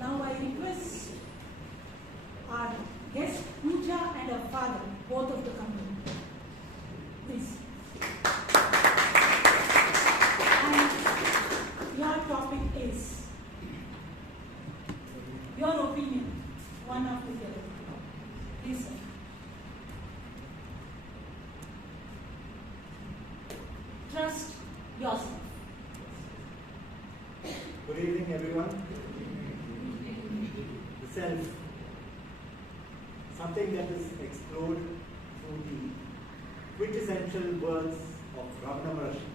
Now I request our guest Pooja and her father, both of the company. Please. And your topic is your opinion, one after the other. Please, sir. Trust yourself. Good evening, everyone. The self. something that is explored through the quintessential words of Ramana Maharshi.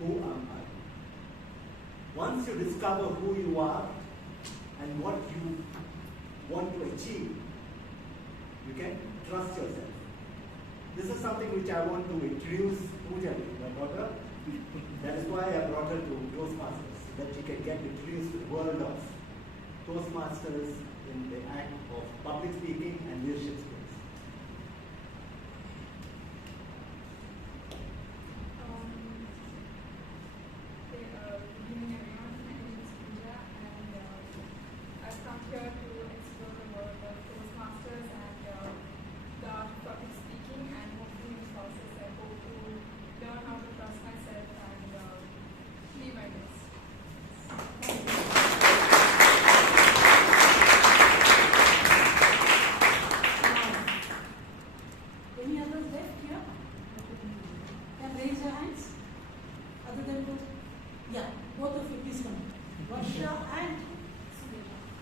Who am I? Once you discover who you are and what you want to achieve, you can trust yourself. This is something which I want to introduce Pooja, my daughter. That is why I brought her to Toastmasters, so that she can get introduced to the world of Toastmasters in the act of public speaking and leadership skills. Good evening everyone, my name is Pooja and I've come here to explore the world of Toastmasters and the art of public speaking, and hopefully in this process I hope to learn how to trust myself and be my best. Any others left here? Can raise your hands? Other than both? Yeah, both of you, please come. Varsha and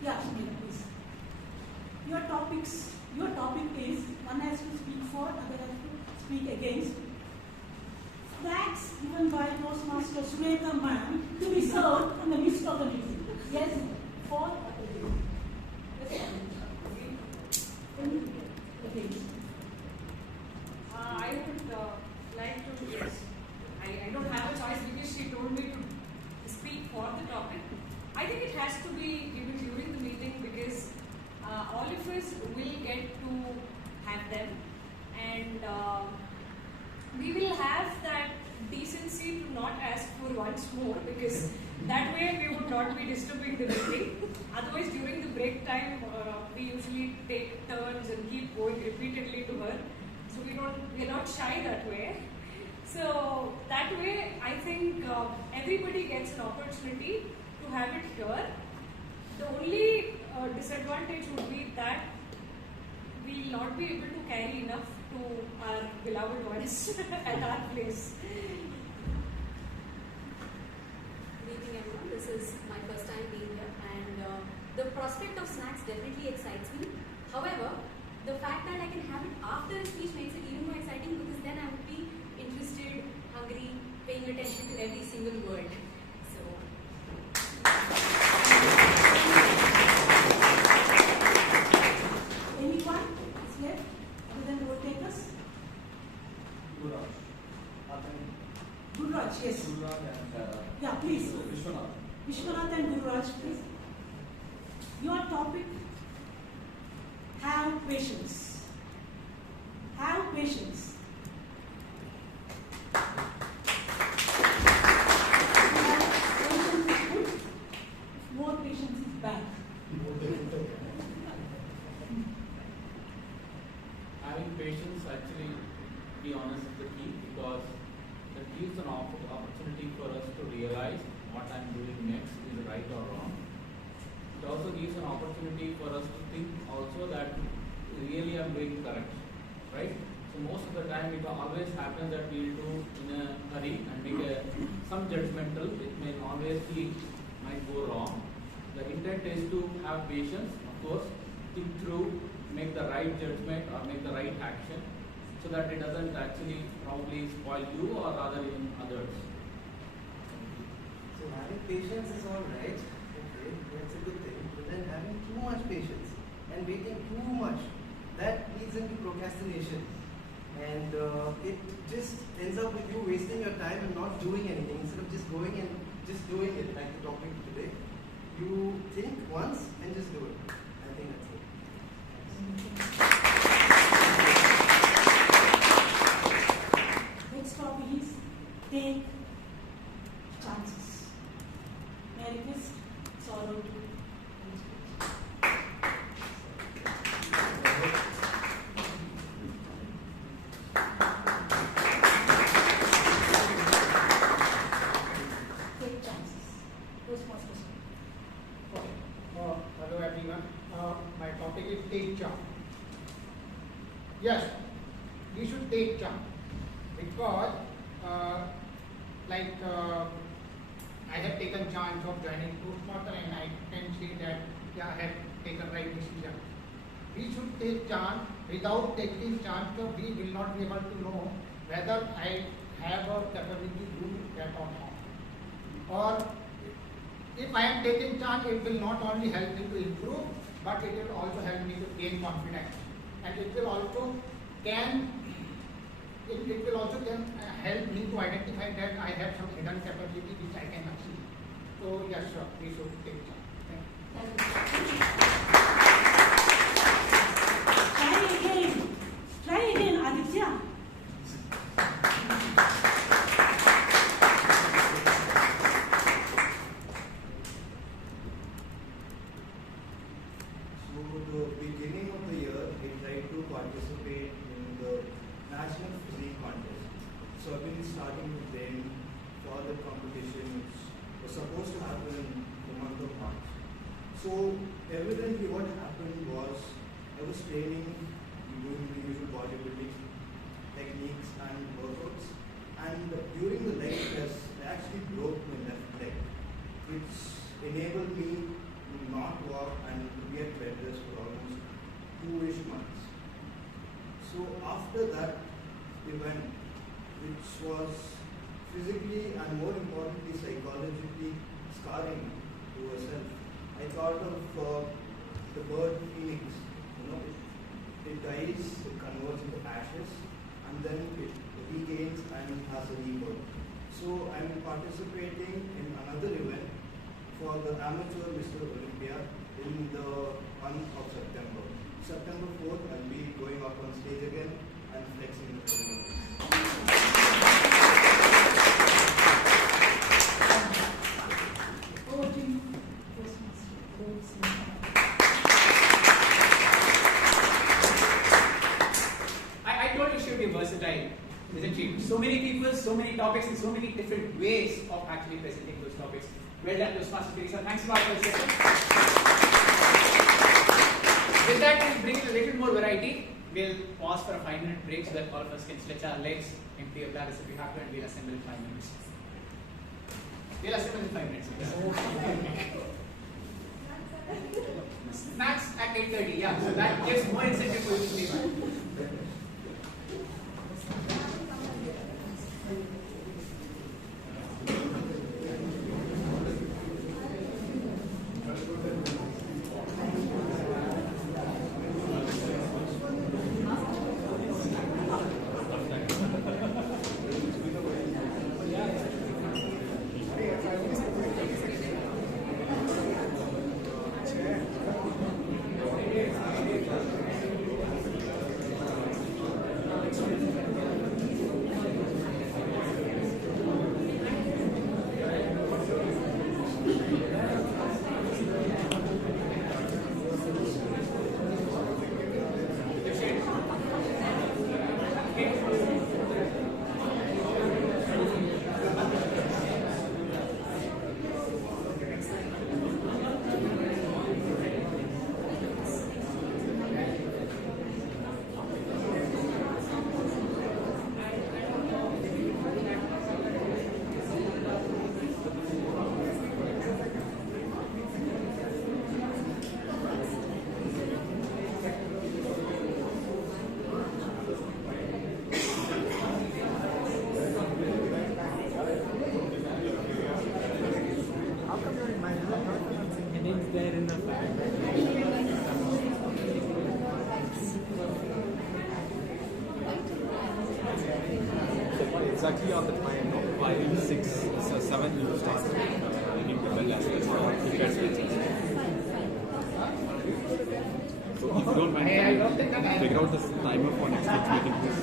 yeah, Sumitra, please. Your topic is one has to speak for, other has to speak against. Snacks given by Toastmaster Surekha ma'am to be served in the midst of the meeting. Yes, for or against? Yes, against. I would like to, yes, I don't have a choice because she told me to speak for the topic. I think it has to be given during the meeting because all of us will get to have them, and we will have that decency to not ask for once more, because that way we would not be disturbing the meeting. Otherwise, during the break time, we usually take turns and keep going repeatedly to her. So we're not shy that way. So that way, I think everybody gets an opportunity to have it here. The only disadvantage would be that we will not be able to carry enough to our beloved ones at our place. Good evening everyone, this is my first time being here, and the prospect of snacks definitely excites me. However, the fact that I can have it after a speech makes it even more exciting, because then I would be interested, hungry, paying attention to every single word. So, anyone is left other than road takers? Gururaj, yes. Yeah, please. Vishwanath and Gururaj, please. Your topic, have patience. Have patience. Patience is good, if more patience is bad. Having patience, actually, to be honest, is the key, because that gives an opportunity for us to realize what I'm doing next is right or wrong. It also gives an opportunity for us to think also that really I'm doing correct, right? So most of the time it always happens that we'll do in a hurry and make some judgmental, it may always might go wrong. The intent is to have patience, of course, think through, make the right judgment or make the right action, so that it doesn't actually probably spoil you or rather even others. So having patience is all right, okay, that's a good thing. But then having too much patience and waiting too much, that leads into procrastination. And it just ends up with you wasting your time and not doing anything. Instead of just going and just doing it, like the topic today, you think once and just do it. I think that's it. Next topic is take chances. May I request Sorrow to take chances. Toastmasters. Hello everyone. My topic is take charge. Yes, we should take charge because, I have taken chance of joining Toastmaster, and I can say that I have taken right decision. we should take chance. Without taking chance, we will not be able to know whether I have a capability to do that or not. Or if I am taking chance, it will not only help me to improve, but it will also help me to gain confidence, and it will also can help me to identify that I have some hidden capability which I can achieve. So yes, sir, we should take chance. Thank you. Try again, Aditya. So the beginning of the year, I tried to participate in the National Physique Contest. So I've been starting to train for the competition which was supposed to happen in the month of March. So evidently what happened was I was training, doing the usual bodybuilding techniques and workouts, and during the leg test I actually broke my left leg, which enabled me to not walk and to be at bed rest for almost 2-ish months. So after that event, which was physically and more importantly psychologically scarring to herself, I thought of the bird phoenix. It dies, it converts into ashes, and then it regains and has a rebirth. So I'm participating in another event for the amateur Mr. Olympia in the month of September. September 4th, I'll be going up on stage again and flexing the I told you she would be versatile, isn't she? So many people, so many topics, and so many different ways of actually presenting those topics. Well done, Toastmaster Theresa. Thanks a lot for the session. With that, we'll bring in a little more variety. We'll pause for a 5-minute break so that all of us can stretch our legs, empty our bladders if we have to, and we'll assemble in 5 minutes. We'll assemble in 5 minutes. Snacks at 8:30, yeah. So that gives more incentive for you to leave. Exactly on the time of 5, 6, 7 you start ringing the bell as well. So if you don't mind, figure out the timer for next week's meeting, please.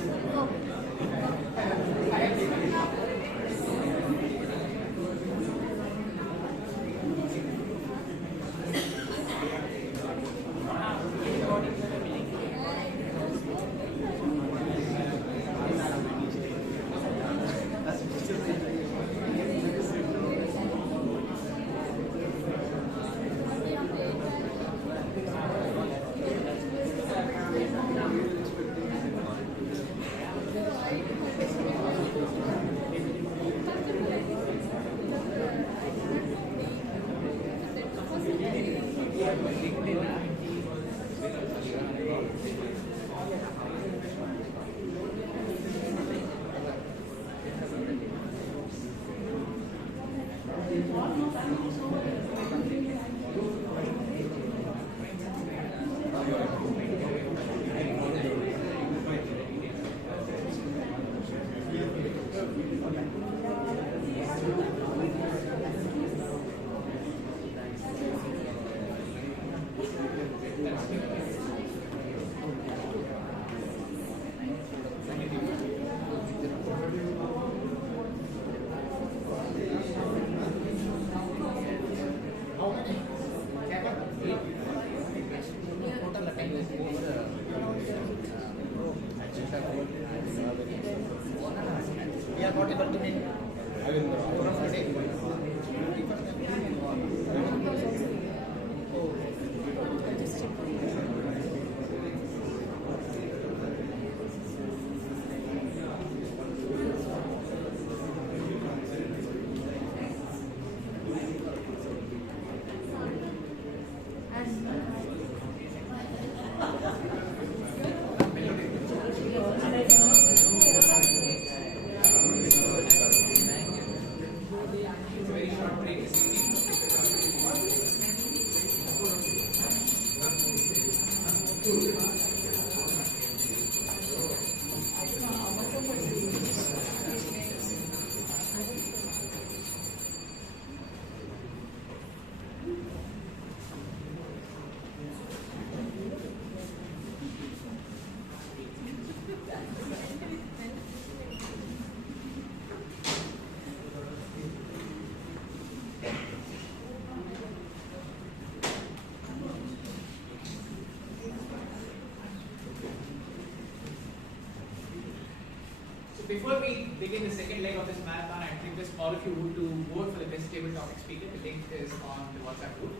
Before we begin the second leg of this marathon, I request all of you to vote for the best table topic speaker. The link is on the WhatsApp group.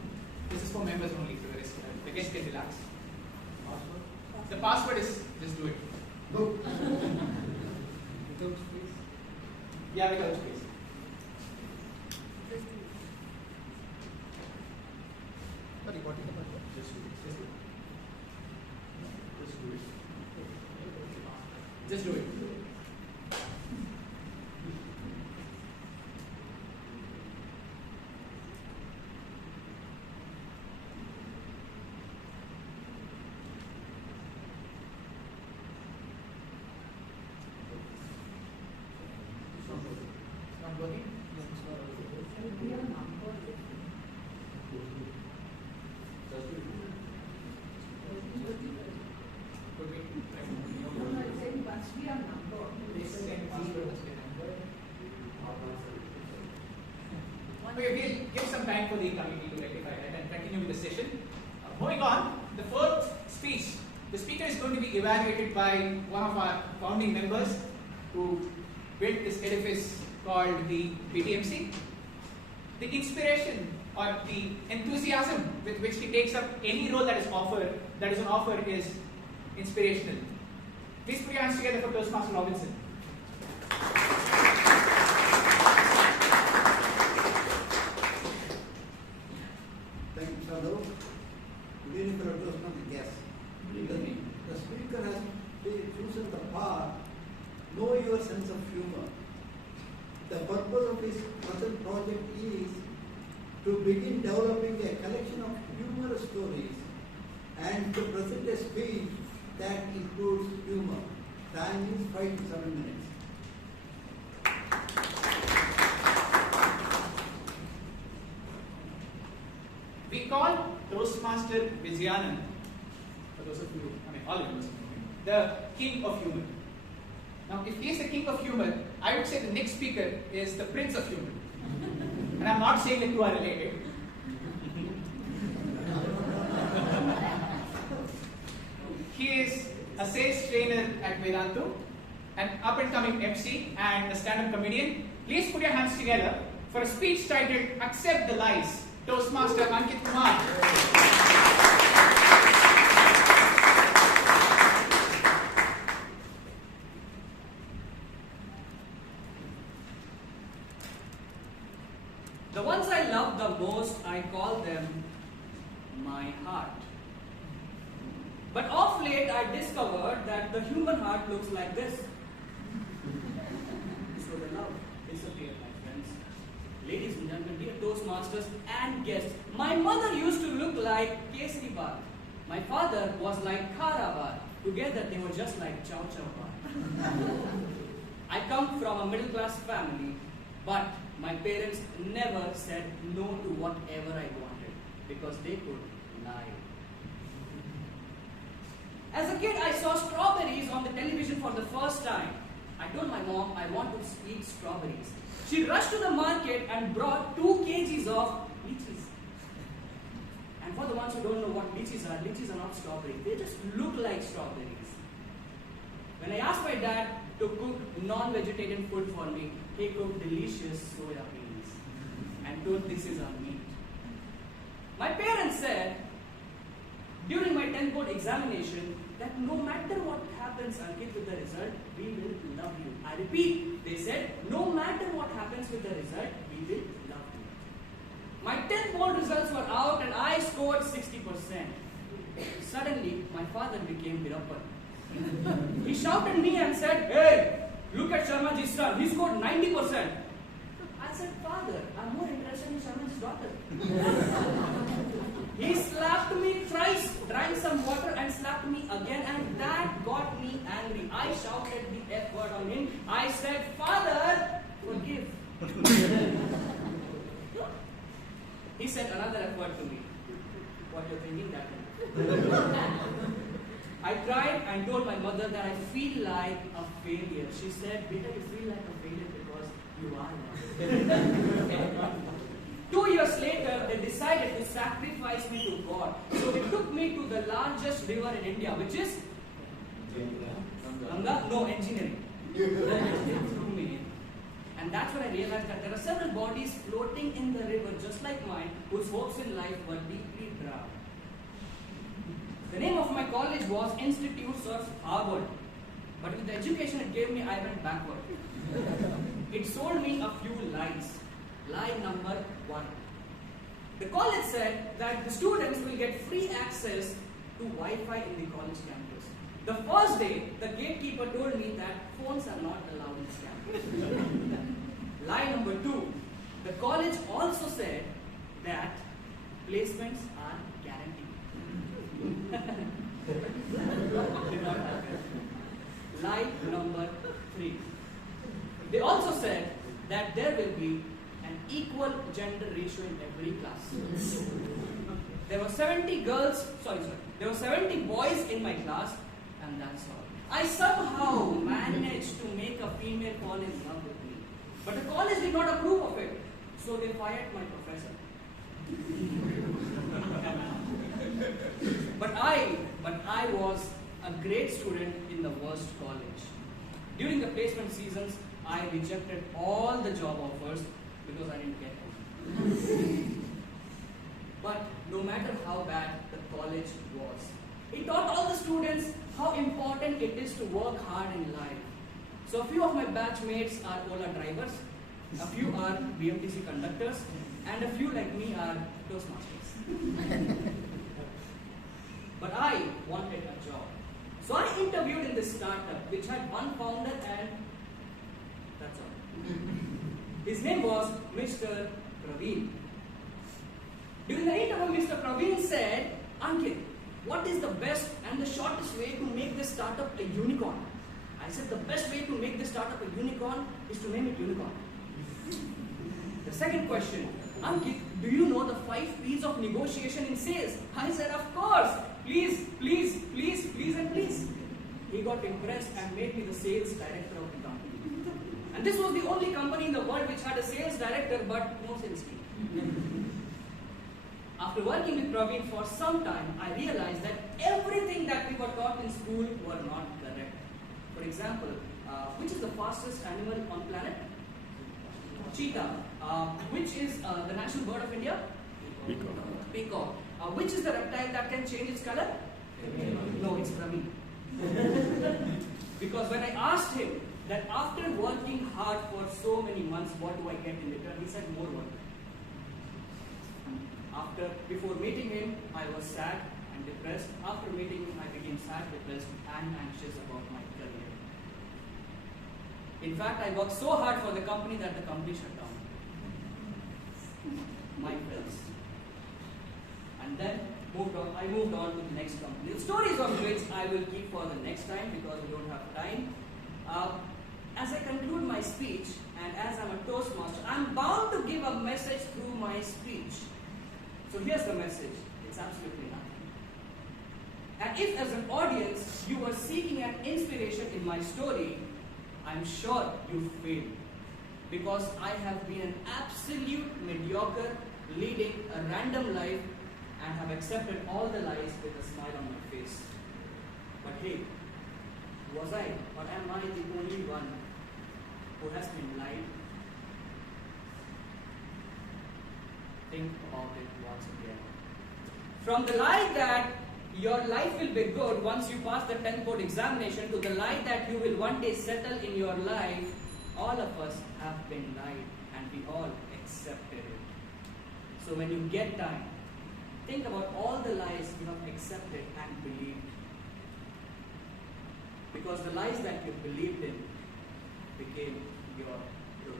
This is for members only. For the rest, the guests can relax. The password is just do it. Go. Without space. Yeah, without space. Sorry, what is the password? Just do it. Just do it. Just do it. Okay, we'll give some time for the committee to rectify that and continue with the session. Moving on, the fourth speech. The speaker is going to be evaluated by one of our founding members who built this edifice called the BTMC. The inspiration or the enthusiasm with which he takes up any role that is on offer is inspirational. Please put your hands together for Toastmaster Robinson. Thank you, Alok. Good evening, fellow Toastmasters guests. The speaker has chosen the path, know your sense of humor. The purpose of his present project is to begin developing a collection of humorous stories and to present a speech that includes humor. Time is 5 to 7 minutes. We call Toastmaster Vijayanand, for those of you, all of you, the king of humor. Now, if he is the king of humor, I would say the next speaker is the prince of humor. And I'm not saying the two are related. He is a sales trainer at Vedantu, an up-and-coming MC and a stand-up comedian. Please put your hands together for a speech titled Accept the Lies, Toastmaster Ankit. The ones I love the most, I call them my heart. But of late, I discovered that the human heart looks like this. So the love disappeared, my friends. Ladies and gentlemen, dear Toastmasters and guests, my mother used to look like Kesari Bar. My father was like Khara Bar. Together, they were just like Chow Chow Bar. I come from a middle-class family, but my parents never said no to whatever I wanted because they could lie. As a kid, I saw strawberries on the television for the first time. I told my mom I want to eat strawberries. She rushed to the market and brought 2 kgs of lychees. And for the ones who don't know what lychees are not strawberries. They just look like strawberries. When I asked my dad, to cook non-vegetarian food for me. He cooked delicious soya beans and told this is our meat. My parents said during my 10th board examination that no matter what happens, Ankit, with the result, we will love you. I repeat, they said no matter what happens with the result, we will love you. My 10th board results were out and I scored 60%. Suddenly, my father became Virappan. He shouted at me and said, "Hey, look at Sharmaji's son, he scored 90%. I said, "Father, I'm more interested in Sharmaji's daughter." He slapped me thrice, drank some water and slapped me again, and that got me angry. I shouted the F word on him. I said, "Father, forgive." He said another F word to me. What you're thinking that way? I cried and told my mother that I feel like a failure. She said, "Beta, you feel like a failure because you are one." 2 years later, they decided to sacrifice me to God. So they took me to the largest river in India, which is Ganga? No, engineering. And that's when I realized that there are several bodies floating in the river, just like mine, whose hopes in life were deeply drowned. The name of my college was Institute of Harvard. But with the education it gave me, I went backward. It sold me a few lies. Lie number 1. The college said that the students will get free access to Wi-Fi in the college campus. The first day, the gatekeeper told me that phones are not allowed in this campus. Lie number 2. The college also said that placements are guaranteed. Did not happen. Lie number 3. They also said that there will be an equal gender ratio in every class. There were 70 there were 70 boys in my class, and that's all. I somehow managed to make a female fall in love with me. But the college did not approve of it, so they fired my professor. But I was a great student in the worst college. During the placement seasons, I rejected all the job offers because I didn't get them. But no matter how bad the college was, it taught all the students how important it is to work hard in life. So a few of my batchmates are Ola drivers, a few are BMTC conductors, and a few like me are Toastmasters. But I wanted a job. So I interviewed in this startup which had one founder, and that's all. His name was Mr. Praveen. During the interview, Mr. Praveen said, "Ankit, what is the best and the shortest way to make this startup a unicorn?" I said, "The best way to make this startup a unicorn is to name it Unicorn." The second question, "Ankit, do you know the 5 P's of negotiation in sales?" I said, "Of course. Please, please, please, please, and please." He got impressed and made me the sales director of the company. And this was the only company in the world which had a sales director but no sales team. After working with Praveen for some time, I realized that everything that we were taught in school were not correct. For example, which is the fastest animal on planet? Cheetah. Which is the national bird of India? Peacock. Peacock. Which is the reptile that can change its color? No, it's Praveen. Because when I asked him that after working hard for so many months, what do I get in return? He said, "More work." Before meeting him, I was sad and depressed. After meeting him, I became sad, depressed, and anxious about my career. In fact, I worked so hard for the company that the company shut down. My friends. And then I moved on to the next company. The stories of which I will keep for the next time because we don't have time. As I conclude my speech, and as I'm a Toastmaster, I'm bound to give a message through my speech. So here's the message. It's absolutely nothing. And if as an audience you were seeking an inspiration in my story, I'm sure you failed. Because I have been an absolute mediocre, leading a random life, and have accepted all the lies with a smile on my face. But hey, Was I or am I the only one who has been lied? Think about it once again. From the lie that your life will be good once you pass the 10th board examination to the lie that you will one day settle in your life, all of us have been lied and we all accepted it. So when you get time, think about all the lies you have accepted and believed. Because the lies that you believed in became your truth.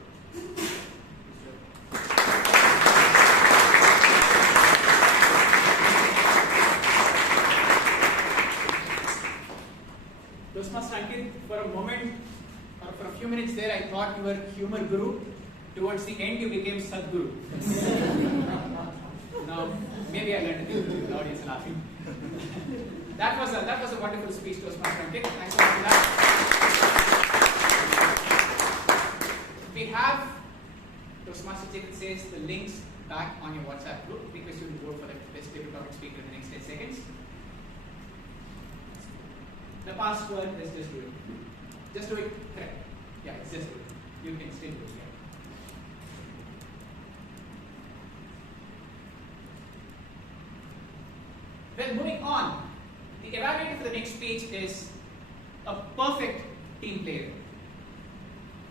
Toastmaster Ankit, for a moment, or for a few minutes there, I thought you were humor guru. Towards the end, you became Sadguru. Now, maybe I learned it. The audience is laughing. That was a wonderful speech, Toastmaster Ankit. Thanks for that. We have, Toastmaster Chethan says, the links back on your WhatsApp group. Request you to vote for the best debate topic speaker in the next 10 seconds. The password is just do it. Just do it. Correct. Yeah, it's just do it. You can still do it. Yeah. Well, moving on. The evaluator for the next speech is a perfect team player.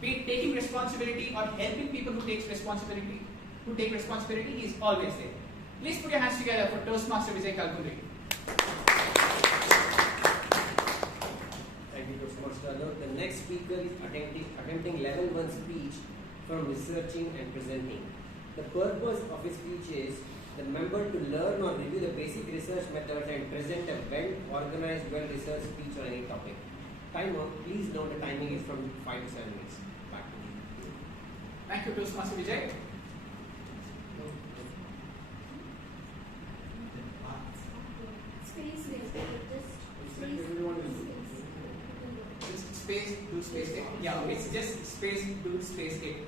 Be it taking responsibility or helping people who take responsibility, he is always there. Please put your hands together for Toastmaster Vijay Kalkundri. Thank you, Toastmaster Alok. The next speaker is attempting level 1 speech from researching and presenting. The purpose of his speech is the member to learn or review the basic research methods and present a well-organized, well-researched speech on any topic. Timer, please note the timing is from 5 to 7 minutes. Back to you. Thank you, Toastmaster Vijay. Just space, do space take. Yeah, it's just space, do space take.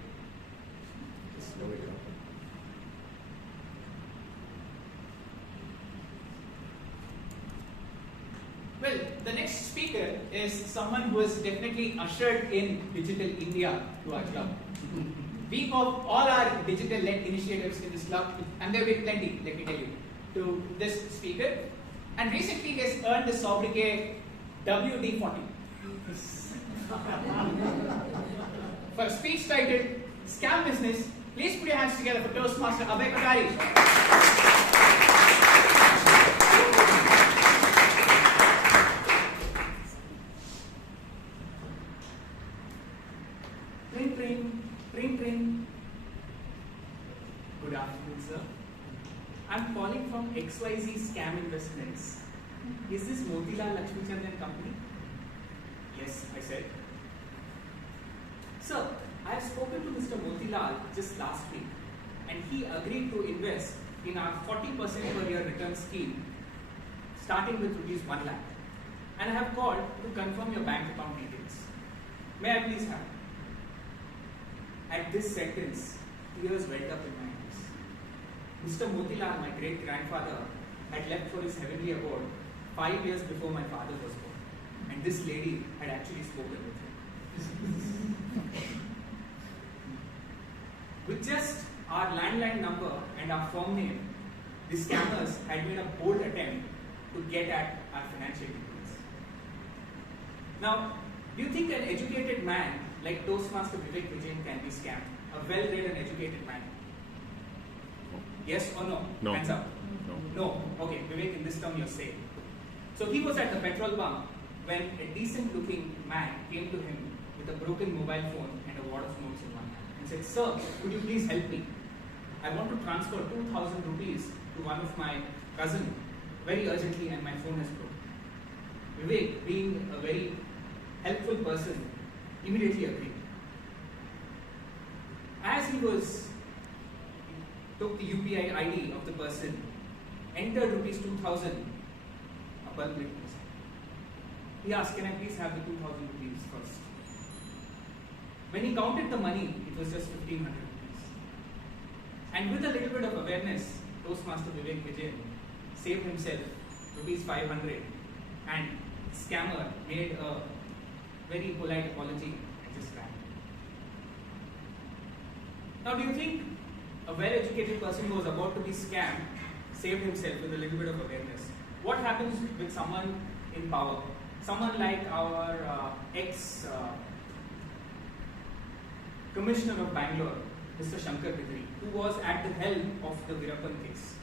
Well, the next speaker is someone who has definitely ushered in Digital India to our club. We hope all our digital-led initiatives in this club, and there will be plenty, let me tell you, to this speaker. And recently he has earned the sobriquet WD-40 for a speech titled Scam Business. Please put your hands together for Toastmaster Abhay. Ring. Good afternoon, sir. I'm calling from XYZ Scam Investments. Is this Motilal Lakshmichandran company? Yes, I said. Sir, I have spoken to Mr. Motilal just last week and he agreed to invest in our 40% per year return scheme starting with rupees 1 lakh. And I have called to confirm your bank account details. May I please have it? At this sentence, tears welled up in my eyes. Mr. Motilal, my great-grandfather, had left for his heavenly abode 5 years before my father was born. And this lady had actually spoken with him. With just our landline number and our firm name, the scammers had made a bold attempt to get at our financial details. Now, do you think an educated man like Toastmaster Vivek Vijay can be scammed? A well-read and educated man? Yes or no? No. Hands up. No. Okay, Vivek, in this term you're safe. So he was at the petrol pump when a decent-looking man came to him with a broken mobile phone and a wad of notes in one hand and said, "Sir, could you please help me? I want to transfer 2,000 rupees to one of my cousin very urgently and my phone has broken." Vivek, being a very helpful person, immediately agreed. As he took the UPI ID of the person, entered rupees 2,000, a bulb lit his eye. He asked, "Can I please have the 2,000 rupees first?" When he counted the money, it was just 1,500 rupees. And with a little bit of awareness, Toastmaster Vivek Vijay saved himself rupees 500 and scammer made a very polite apology and just ran. Now, do you think a well-educated person who was about to be scammed saved himself with a little bit of awareness? What happens with someone in power? Someone like our ex-commissioner of Bangalore, Mr. Shankar Bidri, who was at the helm of the Virappan case.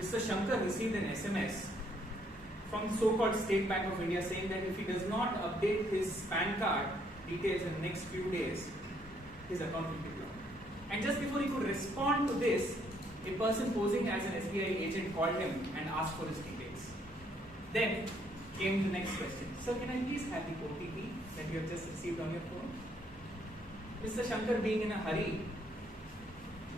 Mr. Shankar received an SMS from the so-called State Bank of India saying that if he does not update his PAN card details in the next few days, his account will be blocked. And just before he could respond to this, a person posing as an SBI agent called him and asked for his details. Then came the next question. Sir, can I please have the OTP that you have just received on your phone? Mr. Shankar, being in a hurry,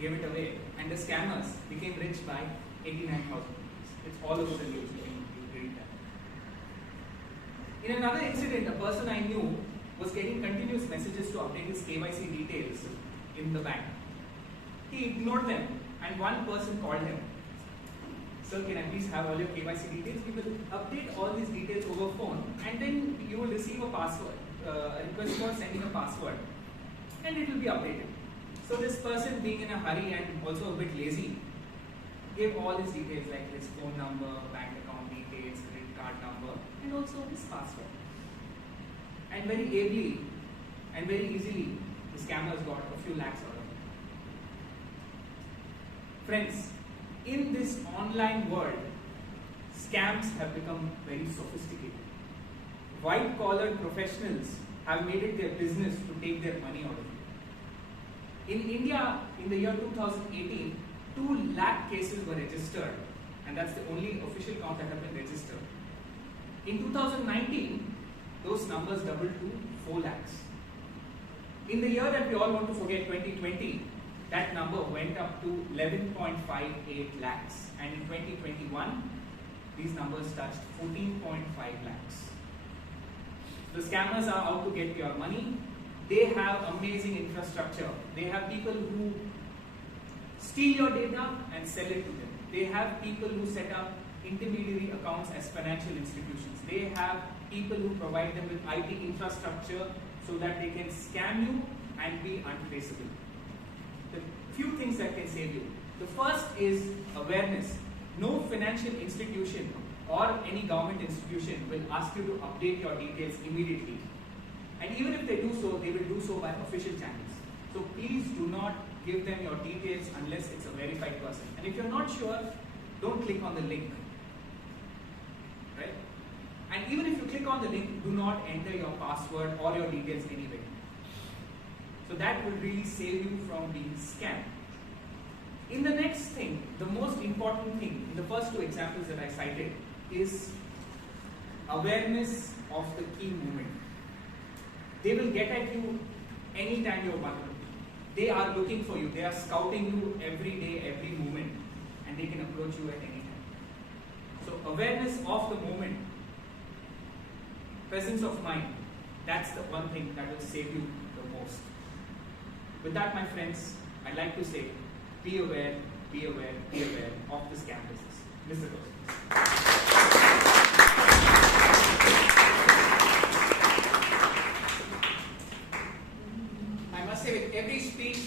gave it away, and the scammers became rich by 89,000 rupees. It's all over the news. You read that. In another incident, a person I knew was getting continuous messages to update his KYC details in the bank. He ignored them, and one person called him. Sir, can I please have all your KYC details? We will update all these details over phone, and then you will receive a password, a request for sending a password, and it will be updated. So this person, being in a hurry and also a bit lazy, gave all his details like his phone number, bank account details, credit card number, and also his password. And very ably and very easily, the scammers got a few lakhs out of it. Friends, in this online world, scams have become very sophisticated. White-collar professionals have made it their business to take their money out of it. In India, in the year 2018, 2 lakh cases were registered, and that's the only official count that have been registered. In 2019, those numbers doubled to 4 lakhs. In the year that we all want to forget, 2020, that number went up to 11.58 lakhs, and in 2021, these numbers touched 14.5 lakhs. The scammers are out to get your money. They have amazing infrastructure. They have people who steal your data and sell it to them. They have people who set up intermediary accounts as financial institutions. They have people who provide them with IT infrastructure so that they can scam you and be untraceable. The few things that can save you. The first is awareness. No financial institution or any government institution will ask you to update your details immediately. And even if they do so, they will do so by official channels. So please do not give them your details unless it's a verified person. And if you're not sure, don't click on the link. Right? And even if you click on the link, do not enter your password or your details anyway. So that will really save you from being scammed. In the next thing, the most important thing, in the first 2 examples that I cited, is awareness of the key movement. They will get at you anytime you're vulnerable. They are looking for you. They are scouting you every day, every moment, and they can approach you at any time. So awareness of the moment, presence of mind, that's the one thing that will save you the most. With that, my friends, I'd like to say, be aware, be aware, be aware of the scam business. Mr. Ghosh. I must say, with every speech,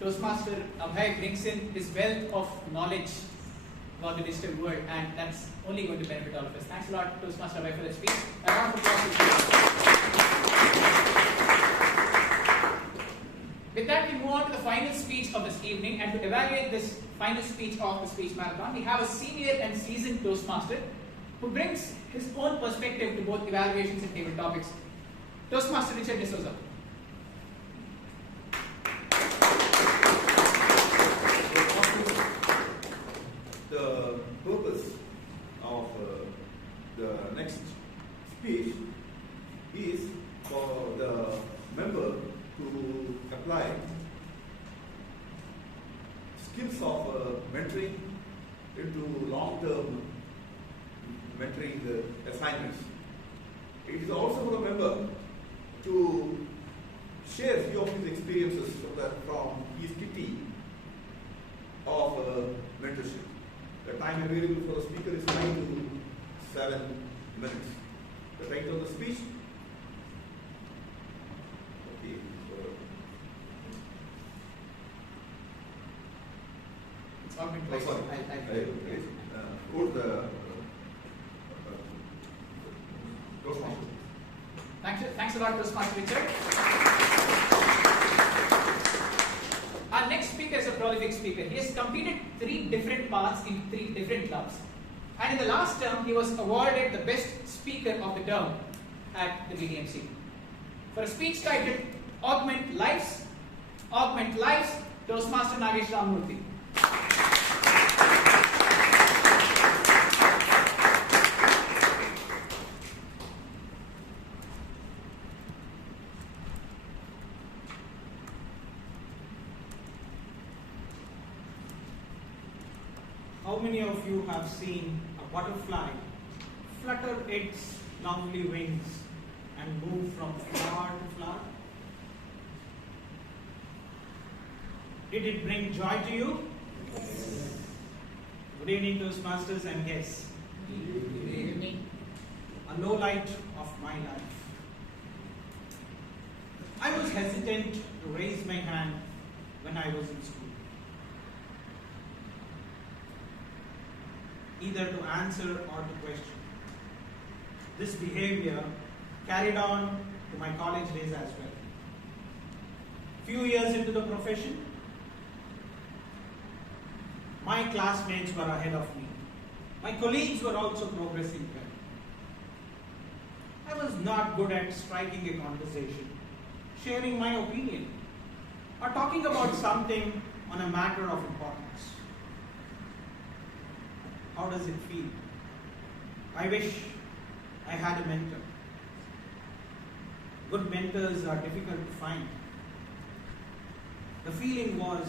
Toastmaster Abhay brings in his wealth of knowledge about the digital world, and that's only going to benefit all of us. Thanks a lot, Toastmaster Abhay, for that speech. A round of applause. With that, we move on to the final speech of this evening, and to evaluate this final speech of the speech marathon, we have a senior and seasoned Toastmaster who brings his own perspective to both evaluations and table topics. Toastmaster Richard D'Souza. The purpose of the next speech is for the member to apply skills of mentoring into long-term mentoring assignments. It is also for the member to share few of his experiences from his kitty of mentorship. The time available for the speaker is 5 to 7 minutes. The title of the speech, It's all been Oh, twice. sorry. Who's the Toastmaster? Thanks a lot, Toastmaster Richard. Our next speaker is a prolific speaker. He has completed 3 different paths in 3 different clubs. And in the last term, he was awarded the best speaker of the term at the BDMC. For a speech titled Augment Lives, Toastmaster Nagesh Ramurthy. How many of you have seen a butterfly flutter its lovely wings and move from flower to flower? Did it bring joy to you? Yes. Good evening, Toastmasters and guests. Good evening. A low light of my life. I was hesitant to raise my hand when I was in school. Either to answer or to question. This behavior carried on to my college days as well. Few years into the profession, my classmates were ahead of me. My colleagues were also progressing well. I was not good at striking a conversation, sharing my opinion, or talking about something on a matter of importance. How does it feel? I wish I had a mentor. Good mentors are difficult to find. The feeling was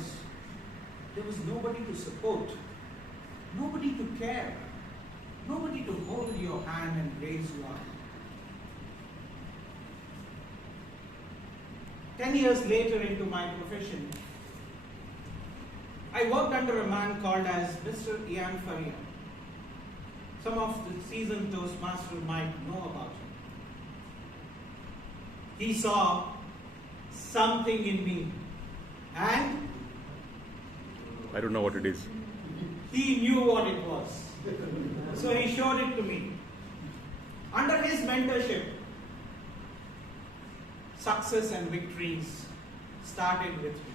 there was nobody to support, nobody to care, nobody to hold your hand and raise you up. 10 years later into my profession, I worked under a man called as Mr. Ian Faria. Some of the seasoned Toastmasters might know about him. He saw something in me and I don't know what it is. he knew what it was. So he showed it to me. Under his mentorship, success and victories started with me.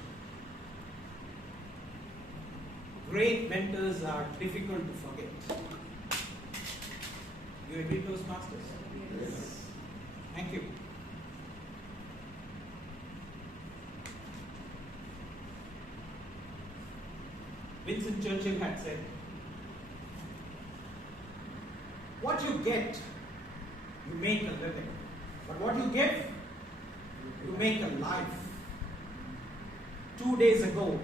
Great mentors are difficult to forget. You agree, Toastmasters? Yes. Thank you. Winston Churchill had said, what you get, you make a living. But what you give, you make a life. 2 days ago,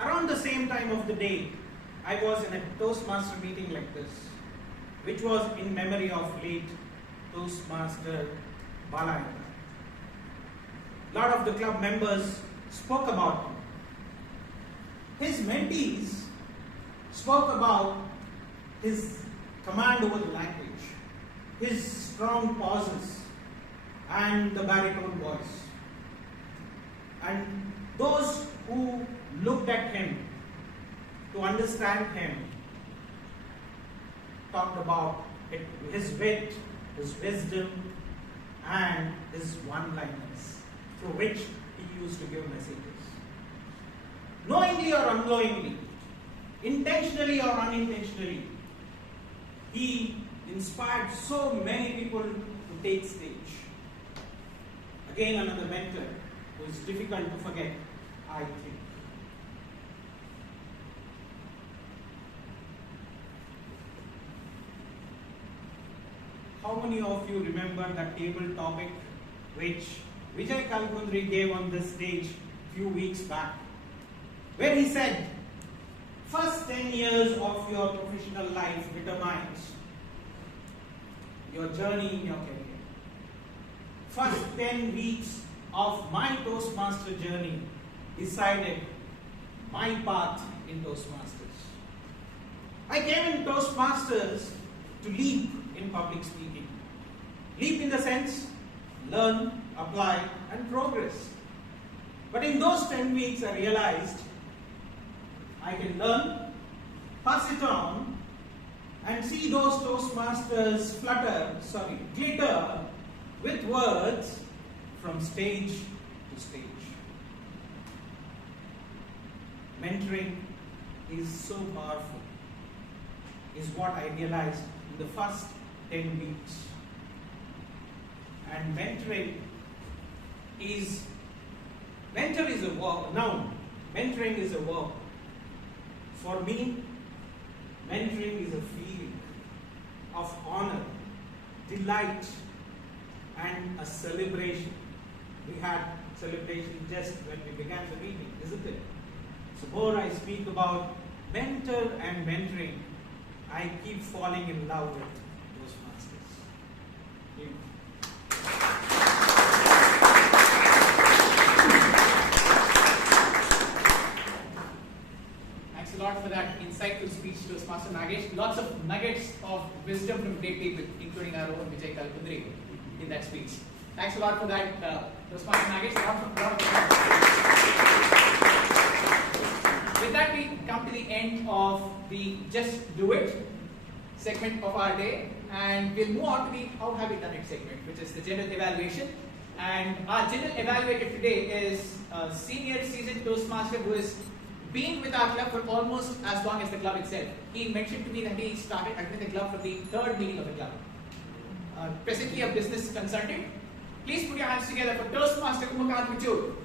around the same time of the day, I was in a Toastmaster meeting like this, which was in memory of late Toastmaster Bala. A lot of the club members spoke about him. His mentees spoke about his command over the language, his strong pauses, and the baritone voice. And those who looked at him to understand him talked about his wit, his wisdom, and his one-liners through which he used to give messages. Knowingly or unknowingly, intentionally or unintentionally, he inspired so many people to take stage. Again, another mentor who is difficult to forget, I think. How many of you remember that table topic which Vijay Kalkundri gave on this stage a few weeks back, where he said, first 10 years of your professional life determines your journey in your career. First 10 weeks of my Toastmaster journey decided my path in Toastmasters. I came in Toastmasters to leap in public speaking. Leap in the sense, learn, apply, and progress. But in those 10 weeks, I realized I can learn, pass it on, and see those Toastmasters glitter with words from stage to stage. Mentoring is so powerful, is what I realized in the first 10 weeks. And mentor is a noun. Mentoring is a verb. For me, mentoring is a feeling of honor, delight, and a celebration. We had celebration just when we began the meeting, isn't it? So more I speak about mentor and mentoring, I keep falling in love with Toastmasters. Thank you. Thanks a lot for that insightful speech, Toastmaster Nagesh. Lots of nuggets of wisdom from great people, including our own Vijay Kalpundri in that speech. Thanks a lot for that, Toastmaster Nagesh. With that, we come to the end of the Just Do It segment of our day, and we'll move on to the How Have We Done It segment, which is the general evaluation. And our general evaluator today is a senior seasoned Toastmaster who has been with our club for almost as long as the club itself. He mentioned to me that he started attending the club for the third meeting of the club. Presently a business consultant. Please put your hands together for Toastmaster Umakanth.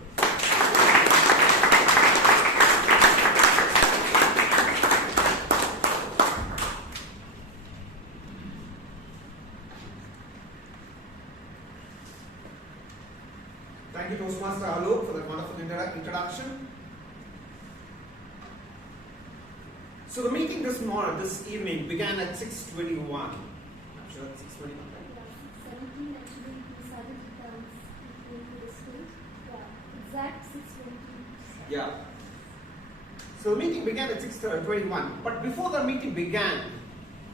Thank you, Toastmaster Alok, for that wonderful introduction. So the meeting this evening began at 6:21. I'm sure it's 6:21. 17 actually we started to the stage. Yeah, exact 6:20. Yeah. So the meeting began at 6:21. But before the meeting began,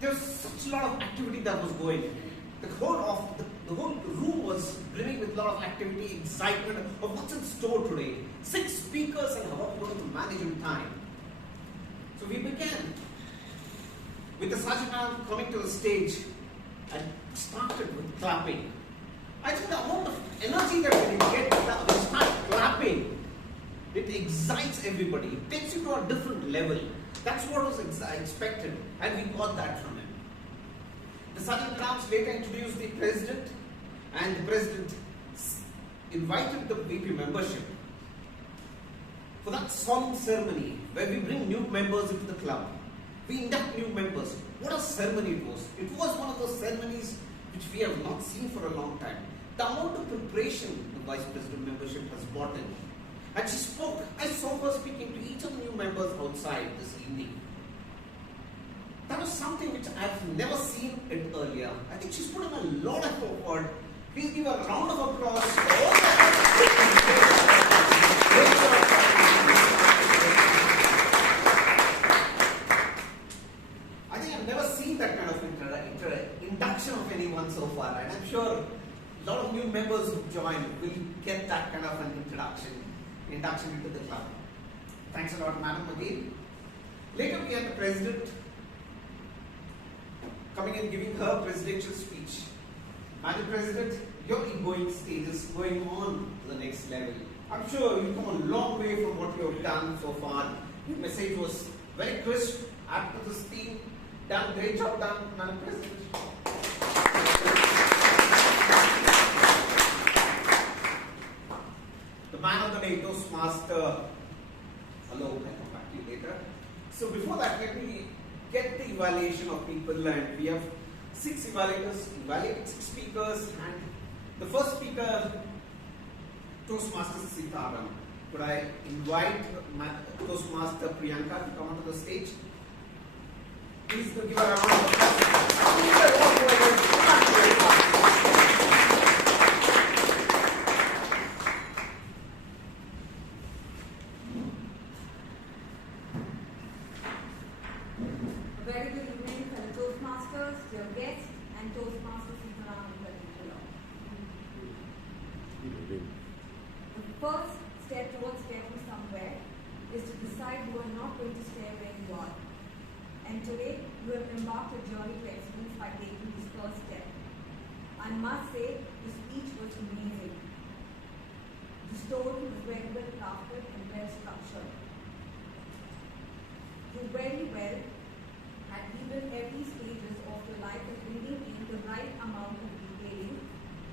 there was such a lot of activity that was going. The whole room was brimming with a lot of activity, excitement of what's in store today. 6 speakers and how we're going to manage in time. So we began with the Sitaram coming to the stage and started with clapping. I think the amount of energy that when you get when you start clapping, it excites everybody. It takes you to a different level. That's what was expected, and we got that from him. The Sitaram later introduced the president, and the president invited the VP membership for that solemn ceremony where we bring new members into the club. We induct new members. What a ceremony it was. It was one of those ceremonies which we have not seen for a long time. The amount of preparation the vice president membership has brought in. And she spoke. I saw her speaking to each of the new members outside this evening. That was something which I've never seen it earlier. I think she's put in a lot of effort. Please give a round of applause for all that. I think I've never seen that kind of induction of anyone so far, and I'm sure a lot of new members who join will get that kind of an induction into the club. Thanks a lot, Madam, again. Later we had the president coming and giving her presidential speech. Madam President, your going stage is going on to the next level. I'm sure you've come a long way from what you have done so far. Your message was very crisp, apt to this theme. Done, great job done, Madam President. The man of the day, Toastmaster Alok, I'll come back to you later. So before that, let me get the evaluation of people, and we have 6 evaluators, evaluated 6 speakers, and the first speaker, Toastmaster Sitaram. Could I invite Toastmaster Priyanka to come onto the stage? Please give her a round of applause. Very good evening, fellow Toastmasters, dear guests, and Toastmaster Sitaram in particular. The first step towards getting somewhere is to decide you are not going to stay embarked a journey to excellence by taking his first step. I must say, the speech was amazing. The story was very well crafted and well structured. You very well at even every stages of your life and bringing in the right amount of detailing,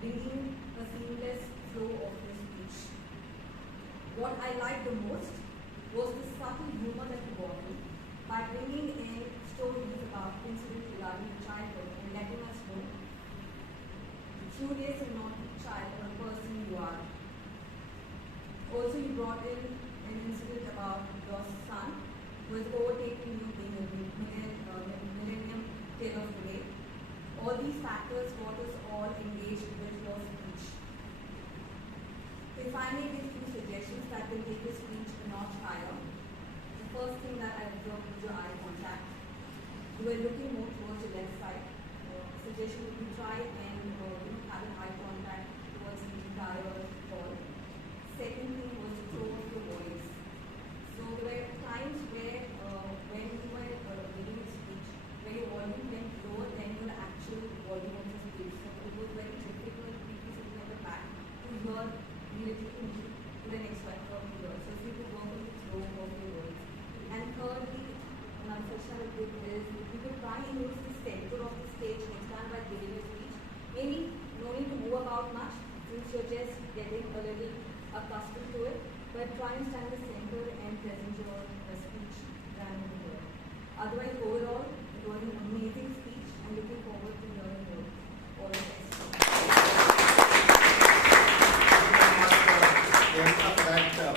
bringing a seamless flow of your speech. What I liked the most was the subtle humor that you brought in by bringing in stories about incidents regarding childhood and letting us know the curious and naughty child or a person you are. Also, you brought in an incident about your son who is overtaking you being a millennium tale of the day. All these factors got us all engaged with your speech. If I may give you suggestions that will take your speech a notch higher, the first thing that I observed was your eye contact. You were looking more towards your left side. Suggestion would be try and have an eye contact towards the entire hall. Second thing was the tone of your voice. So there were times where when you were giving a speech, where your volume went lower than your actual volume of the speech. So it was very difficult for people sitting at the back to hear relatively to the next factor of the year. So if you could work on the flow of your words. And thirdly, an unfortunate bit is you could try and use the center of the stage next time by giving a speech. Maybe no need to move about much since you're just getting a little accustomed to it, but try and stand the center and present your speech randomly here. Otherwise, overall, it was an amazing speech and looking forward to hearing more. All the best. That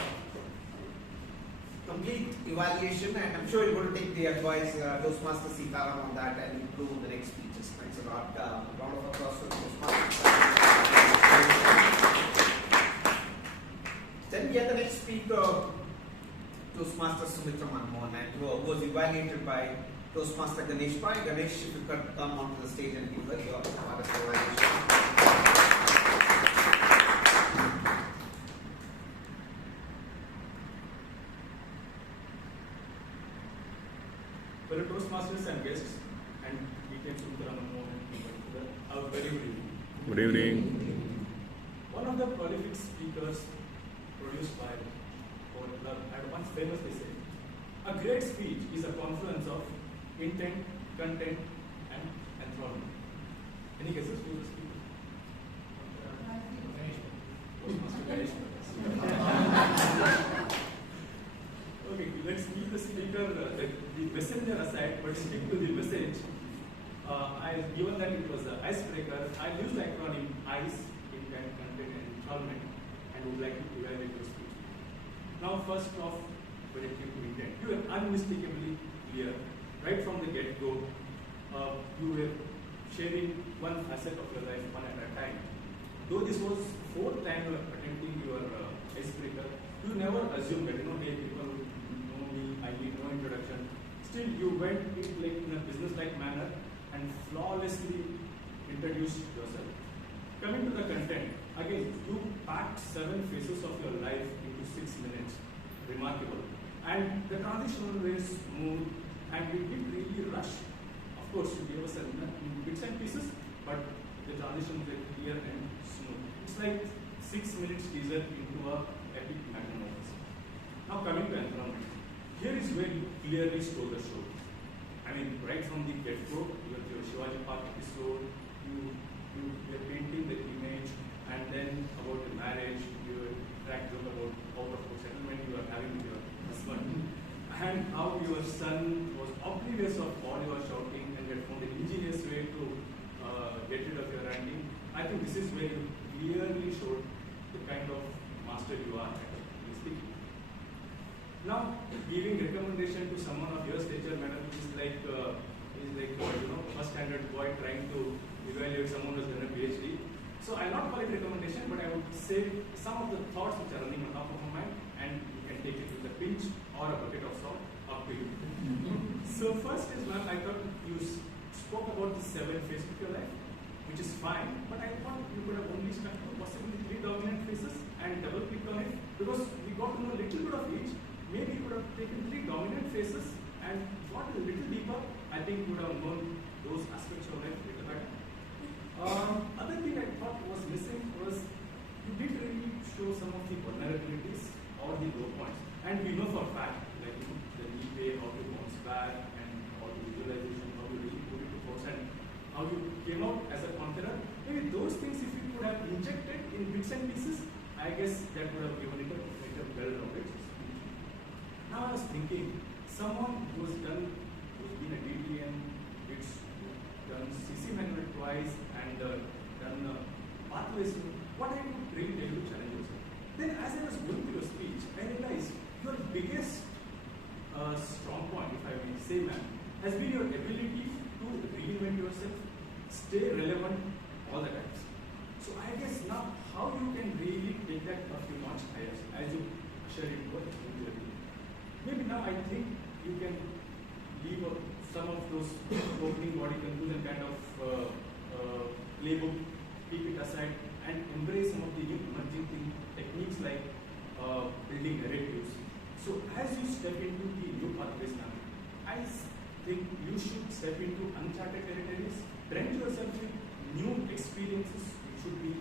complete evaluation, and I'm sure you're going to take the advice, Toastmaster Sitaram, on that and improve the next speeches. Thanks a lot. Round of applause for Toastmaster. Then we have the next speaker, Toastmaster Sumitra, and who was evaluated by Toastmaster Ganesh. Ganesh, if you could come onto the stage and give your evaluation. Fellow Toastmasters and guests, and VPM Sumitra a very good evening. Good evening. One of the prolific speakers produced by our club had once famously said, a great speech is a confluence of intent, content, and enthrallment. Any guesses who the speaker? Toastmaster Ganesh. Okay, let's leave the speaker, the messenger aside, but stick to the message. Given that it was an icebreaker, I used the acronym ICE, intent, content, and enthrallment, and would like to evaluate your speech. Now, first off, when it came to intent, you were unmistakably clear. Right from the get-go, you were sharing one facet of your life one at a time. Though this was fourth time you were attempting your icebreaker, you never assumed that, hey, people know me, I need no introduction. Still, you went in a business-like manner and flawlessly introduced yourself. Coming to the content, again, you packed 7 phases of your life into 6 minutes. Remarkable. And the transition was smooth, and you didn't really rush. Of course, you gave us bits and pieces, but the transition was clear and smooth. It's like 6 minutes teaser into a epic metamorphosis. Now coming to environment, here is where you clearly stole the show. I mean, right from the get-go, your Shivaji Park episode, you were painting the image, and then about the marriage, you cracked joke about out-of-court settlement you are having with your husband, and how your son was oblivious of all your shouting and had found an ingenious way to get rid of your ranting. I think this is where you clearly showed the kind of master you are at speaking. Now, giving recommendation to someone of your stature, madam, is like first standard boy trying to evaluate someone who's done a PhD. So I'll not call it recommendation, but I would say some of the thoughts which are running on top of my mind, and you can take it with a pinch or a bucket of salt, up to you. So first is, ma'am, I thought you spoke about the 7 phases of your life, which is fine, but I thought you could have only stuck to possibly 3 dominant phases and double-clicked on it, because we got to know a little bit of each. Maybe you could have taken 3 dominant phases and got a little deeper. I think would have known those aspects of life a little better. Other thing I thought was missing was you did really show some of the vulnerabilities or the low points. And we know for a fact, like the knee way, how to bounce back, and how to visualization, how to really put it to force, and how you came out as a conqueror. Maybe those things, if you could have injected in bits and pieces, I guess that would have given it a well-rounded speech. Now I was thinking, someone who's been a DTM, done CC manual twice, and done pathways, what I would really tell you to challenge yourself. Then as I was going through your speech, I realized your biggest strong point, if I may say, ma'am, has been your ability to reinvent yourself, stay relevant all the times. So I guess now how you can really take that a few notch higher as you share it with the maybe now I think you can leave some of those opening body conclusion kind of playbook, keep it aside, and embrace some of the new emerging techniques like building narratives. So as you step into the new pathways now, I think you should step into uncharted territories, drench yourself with new experiences. You should be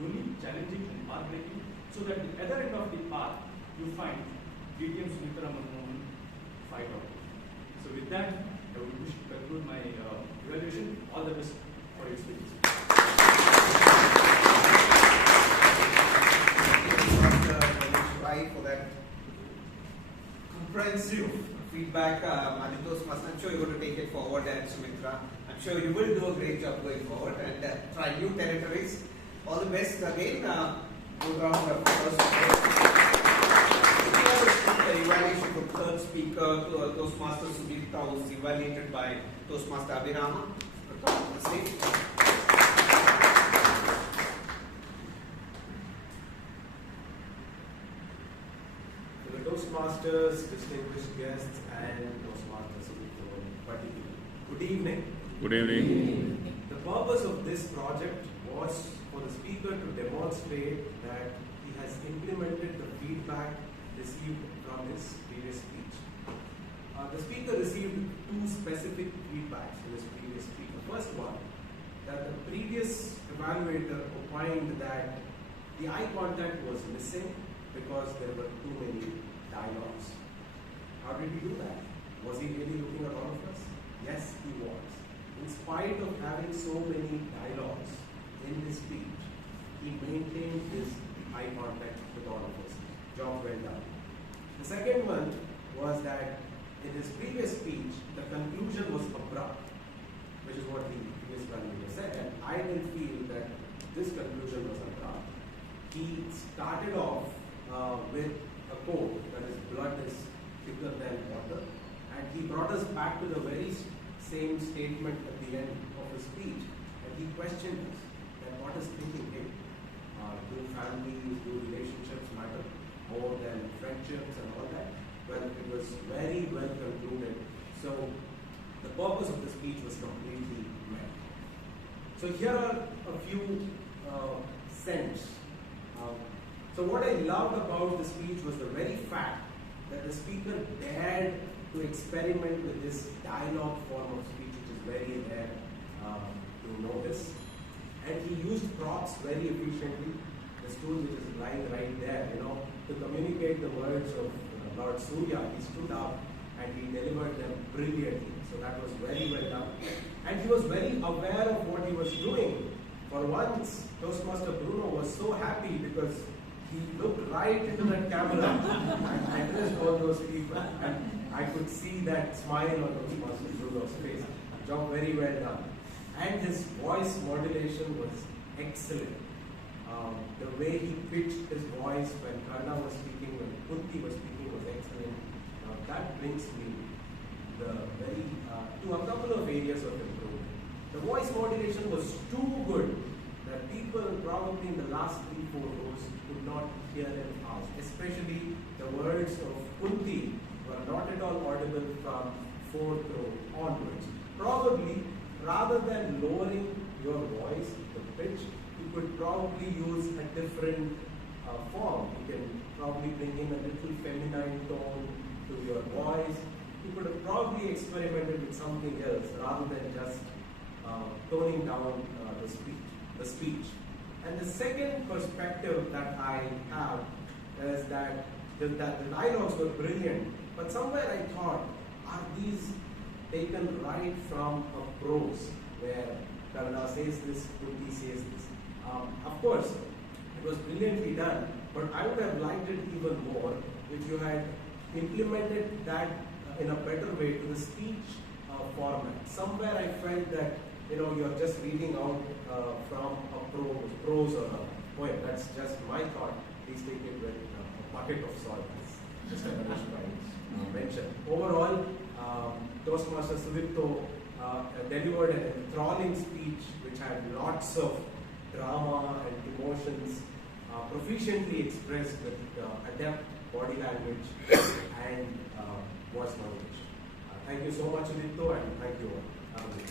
unique, challenging, and path-breaking, so that at the other end of the path, you find VPM Sumitra fight out. So with that, I would wish to conclude my evaluation. All the best for your speech. For that comprehensive feedback, Toastmaster. I'm sure you're going to take it forward, and Sumitra, I'm sure you will do a great job going forward and try new territories. All the best again. Good round of applause. The evaluation for third speaker, Toastmaster Sudipto, was evaluated by Toastmaster Abhay. The Toastmasters, distinguished guests, and Toastmasters in particular. Good evening. Good evening. The purpose of this project was for the speaker to demonstrate that he has implemented the feedback received from his previous speech. The speaker received two specific feedbacks in his previous speech. The first one, that the previous evaluator opined that the eye contact was missing because there were too many dialogues. How did he do that? Was he really looking at all of us? Yes, he was. In spite of having so many dialogues in his speech, he maintained his eye contact with all of us. Job well done. The second one was that in his previous speech, the conclusion was abrupt, which is what the previous evaluator said, and I didn't feel that this conclusion was abrupt. He started off with a quote, that is, blood is thicker than water, and he brought us back to the very same statement at the end of his speech, and he questioned us that what is thinking him? Do families, do relationships matter more than friendships and all that? Well, it was very well concluded. So the purpose of the speech was completely met. So here are a few cents. So what I loved about the speech was the very fact that the speaker dared to experiment with this dialogue form of speech, which is very rare to notice. And he used props very efficiently. The stool which is lying right there, to communicate the words of Lord Surya, he stood up and he delivered them brilliantly. So that was very well done. And he was very aware of what he was doing. For once, Toastmaster Bruno was so happy because he looked right into that camera and addressed all those people. And I could see that smile on Toastmaster Bruno's face. Job very well done. And his voice modulation was excellent. The way he pitched his voice when Karna was speaking, when Kunti was speaking was excellent. That brings me to a couple of areas of improvement. The voice modulation was too good that people probably in the last 3-4 rows could not hear him out. Especially the words of Kunti were not at all audible from 4th row onwards. Probably, rather than lowering your voice, the pitch, you could probably use a different form. You can probably bring in a little feminine tone to your voice, he could have probably experimented with something else rather than just toning down the speech. And the second perspective that I have is that the dialogues were brilliant, but somewhere I thought, are these taken right from a prose where Kannada says this, Kunti says this? Of course, it was brilliantly done, but I would have liked it even more if you had implemented that in a better way to the speech format. Somewhere I felt that you're just reading out from a prose or a poem. That's just my thought. Please take it with a bucket of salt, as Mr. Nagesh mentioned. Overall, Toastmaster Sudipto delivered an enthralling speech which had lots of drama and emotions, proficiently expressed with adept body language and voice knowledge. Thank you so much, Sudipto, and thank you all. Have a good day.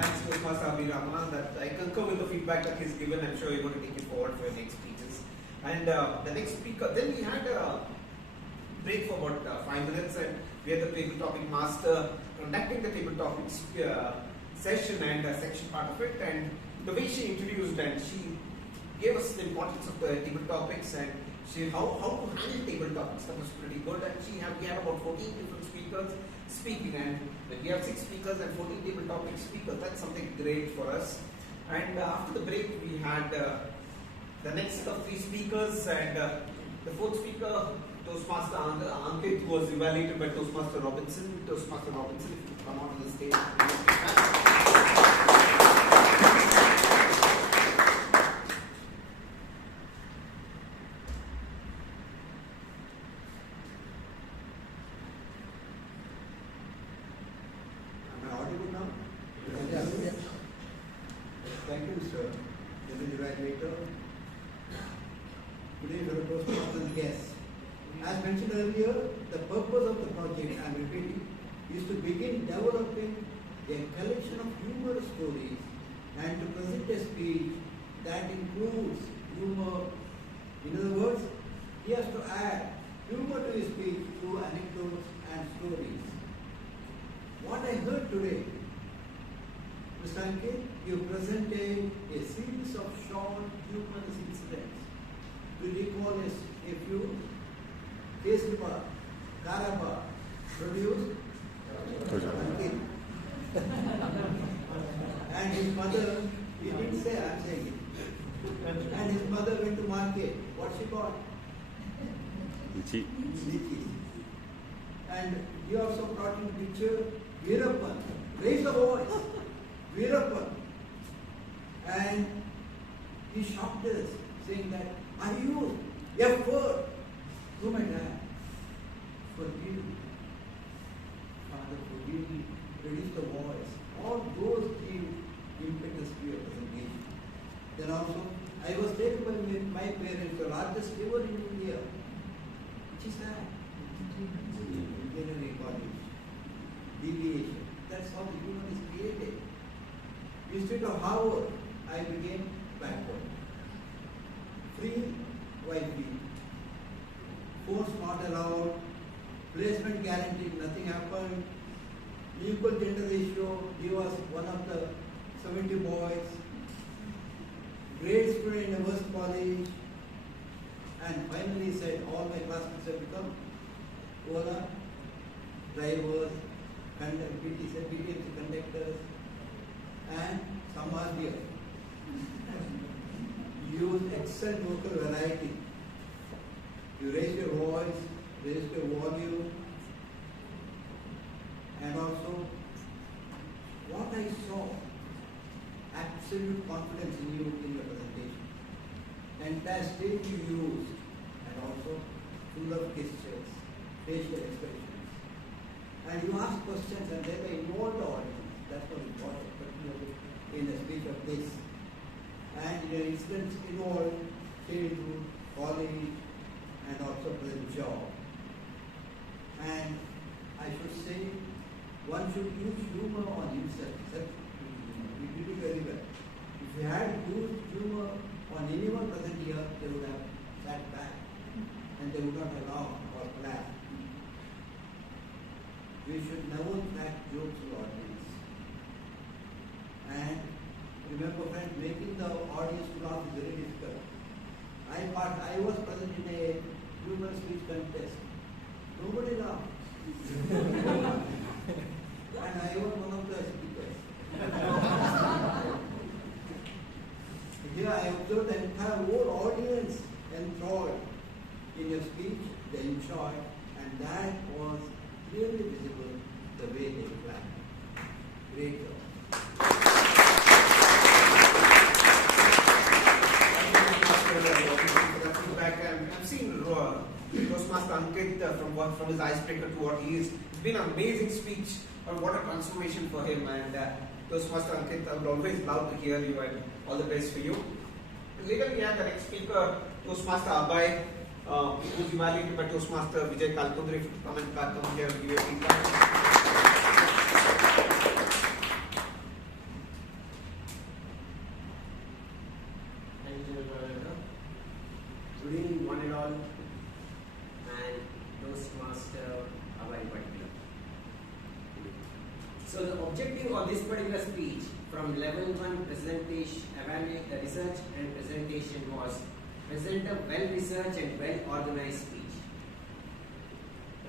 Thanks to Toastmaster Abhay, that I concur with the feedback that he's given. I'm sure you're going to take it forward for your next speeches. And the next speaker, then we had a break for about 5 minutes, and we had the table topic master conducting the table topics session and section part of it. And the way she introduced and she gave us the importance of the table topics and how to handle table topics, that was pretty good. And we had about 14 different speakers speaking, and when we have 6 speakers and 14 table topic speakers, that's something great for us. And after the break, we had the next of 3 speakers, and the 4th speaker, Toastmaster Ankit, was evaluated by Toastmaster Robinson. Toastmaster Robinson, if you come onto the stage. Thank you, sir. Evaluator. Good evening, fellow Toastmasters guests. As mentioned earlier, the purpose of the project, I'm repeating, is to begin developing a collection of humorous stories and to present a speech that includes humor. In other words, he has to add humor to his speech through anecdotes and stories. What I heard today, Mr. Ankit, you presented a series of short humorous incidents to recall a few. Kesripa, Karapa, produced Ankit. And his mother, he didn't say, I'm saying it. And his mother went to market. What she bought? Lychee. And he also brought in the picture Veerappan. Raise the voice. Veerappan. And he shocked us, saying that, I use effort. Oh my God, forgive me. Father, forgive me. Reduce the voice. All those give impetus to your presentation. Then also, I was taken by my parents, the largest river in India. Which is that? Engineering college. Deviation. That's how the human is created. Instead of Harvard, I became backward. Free white people. Force not allowed, placement guaranteed, nothing happened. Equal gender ratio, he was one of the 70 boys. Grade student in the worst college. And finally said, all my classmates have become Ola drivers, BTMC conductors, and some are here. Use excellent vocal variety. You raise your voice, raise your volume, and also what I saw, absolute confidence in you in your presentation. Entire stage you used, and also full of gestures, facial expressions. And you ask questions and they involve the audience. That's what important, particularly in a speech of this. And your incidents involve childhood, college, and also present job. And I should say, one should use humor on himself. We did it very well. If you had used humor on anyone present here, they would have sat back. and they would not allow or clap. We should never crack jokes to audience. And remember, friends, making the audience laugh is very difficult. I was present in a humor speech contest. Nobody laughed. And I was one of the speakers. Here I observed the entire whole audience enthralled in your speech, they enjoyed, and that was clearly visible the way they clapped. Great job. I've seen Toastmaster Ankit from his Icebreaker to what he is. It's been an amazing speech on what a transformation for him. And Toastmaster Ankit, I would always love to hear you and all the best for you. Later we have the next speaker, Toastmaster Abhay, who's evaluated by Toastmaster Vijay Kalpundri to come here and give a feedback. Good evening, one and all, and Toastmaster Abhay in particular. So the objective of this particular speech from level 1 presentation, evaluate the research and presentation was present a well-researched and well-organized speech.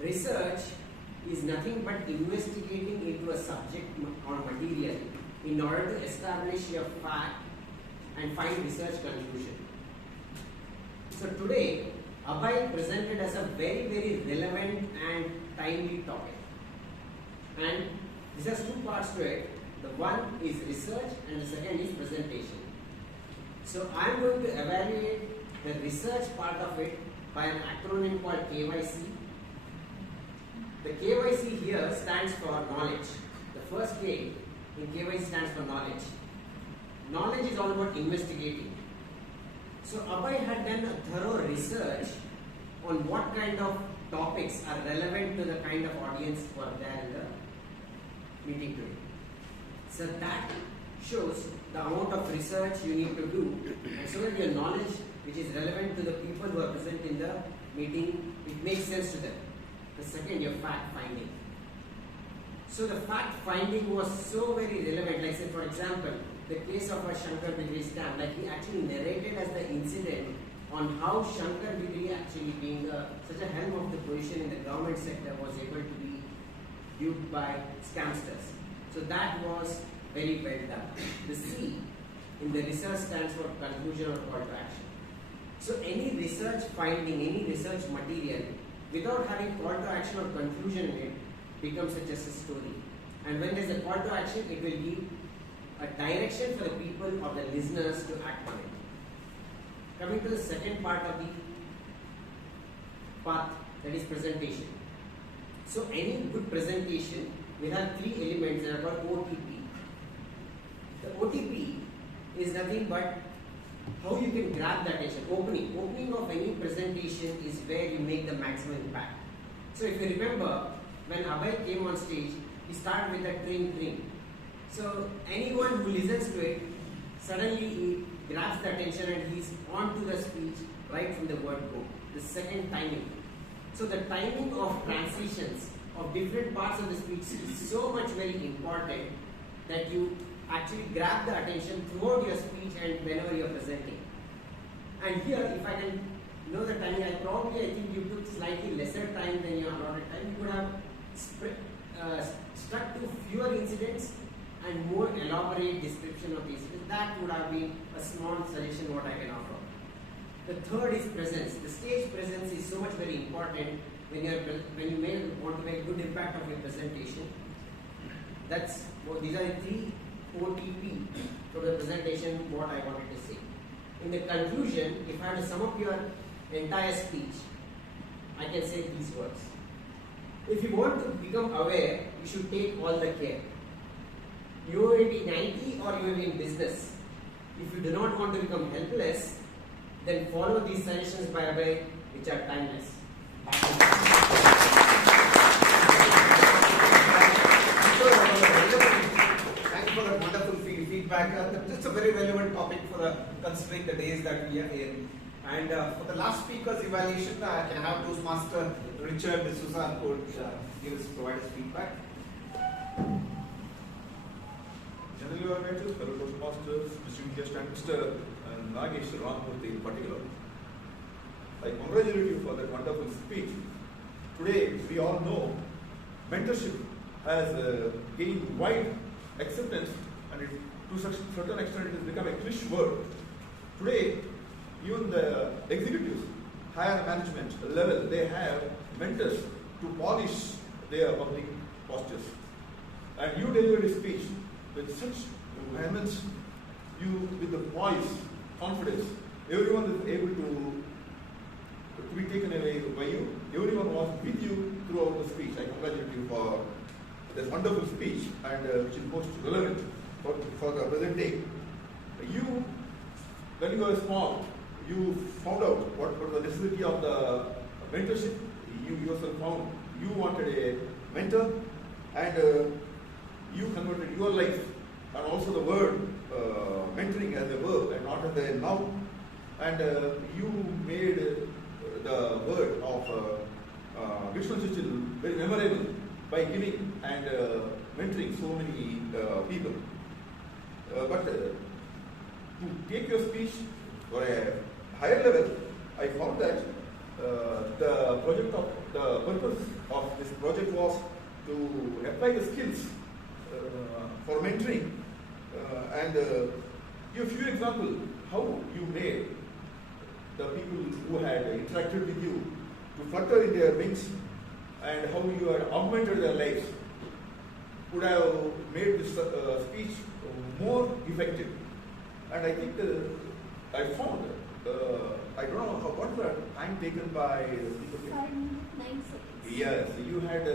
Research is nothing but investigating into a subject or material in order to establish a fact and find research conclusion. So today, Abhay presented as a very, very relevant and timely topic. And this has two parts to it. The one is research and the second is presentation. So I am going to evaluate the research part of it by an acronym called KYC. The KYC here stands for knowledge. The first K in KYC stands for knowledge. Knowledge is all about investigating. So Abhay had done a thorough research on what kind of topics are relevant to the kind of audience who are there in the meeting today. So that shows the amount of research you need to do, and so that your knowledge which is relevant to the people who are present in the meeting, it makes sense to them. The second, your fact finding. So the fact finding was so very relevant. Like say for example, the case of a Shankar Bidri scam, like he actually narrated as the incident on how Shankar Bidri actually being such a helm of the position in the government sector was able to be duped by scamsters. So that was very well done. The C in the research stands for conclusion or call to action. So any research finding, any research material, without having call to action or conclusion in it, becomes just a story. And when there is a call to action, it will give a direction for the people or the listeners to act on it. Coming to the second part of the path, that is presentation. So any good presentation will have three elements that are called OTP. The OTP is nothing but how you can grab the attention. Opening of any presentation is where you make the maximum impact. So if you remember, when Abhay came on stage, he started with a tring. So anyone who listens to it, suddenly he grabs the attention and he's on to the speech right from the word go. The second, timing. So the timing of transitions of different parts of the speech is so much very important that you actually grab the attention throughout your speech and whenever you are presenting. And here, if I can know the timing, I think you took slightly lesser time than your allotted time. You could have stuck to fewer incidents and more elaborate description of the incidents. That would have been a small suggestion what I can offer. The third is presence. The stage presence is so much very important when you want to make good impact of your presentation. These are the three OTP for the presentation, what I wanted to say. In the conclusion, if I had to sum up your entire speech, I can say these words. If you want to become aware, you should take all the care. You may be 90 or you may be in business. If you do not want to become helpless, then follow these suggestions by Abhay, which are timeless. Thank you for that wonderful feedback. It's a very relevant topic for considering the days that we are in. And for the last speaker's evaluation, I can have Toastmaster Richard D'Souza could provide his feedback. Generally evaluators, fellow Toastmasters, distinguished guest and Mr. Nagesh in particular, I congratulate you for that wonderful speech. Today, we all know mentorship has gained wide acceptance, and to such certain extent it has become a cliche word. Today, even the executives, higher management level, they have mentors to polish their public postures. And you delivered a speech with such vehemence, you with the voice, confidence. Everyone is able to be taken away by you. Everyone was with you throughout the speech. I congratulate you for this wonderful speech, and which is most relevant for the present day. You, when you were small, you found out what was the necessity of the mentorship. You yourself found you wanted a mentor, and you converted your life and also the word mentoring as a verb and not as a noun. And you made the word of Vishnu Chichil very memorable by giving and mentoring so many people. But to take your speech for a higher level, I found that the purpose of this project was to apply the skills for mentoring and give a few examples how you made the people who had interacted with you to flutter in their wings, and how you had augmented their lives, would have made this speech more effective. And I think I found, I don't know what's the time taken by the speaker? 5 minutes, 9 seconds. Yes, you had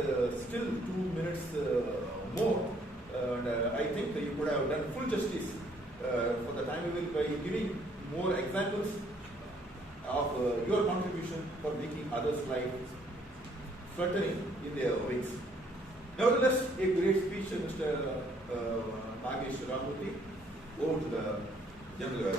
still 2 minutes more, and I think you could have done full justice for the time by giving more examples of your contribution for making others' life fluttering in their wings. Nevertheless, a great speech, Mr. Nagesh Ramurthy. Over to the general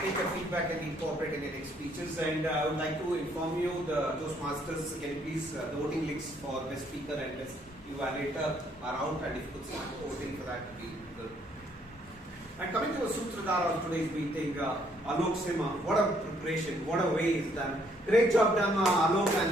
Take the feedback and incorporate in the next speeches. And I would like to inform you, the Toastmasters, can you please, the voting links for best speaker and best evaluator are out, and if you could start voting for that, would be good. And coming to the Sutradhara of today's meeting, Alok, Simha, what a preparation, what a way he's done. Great job done, Alok, and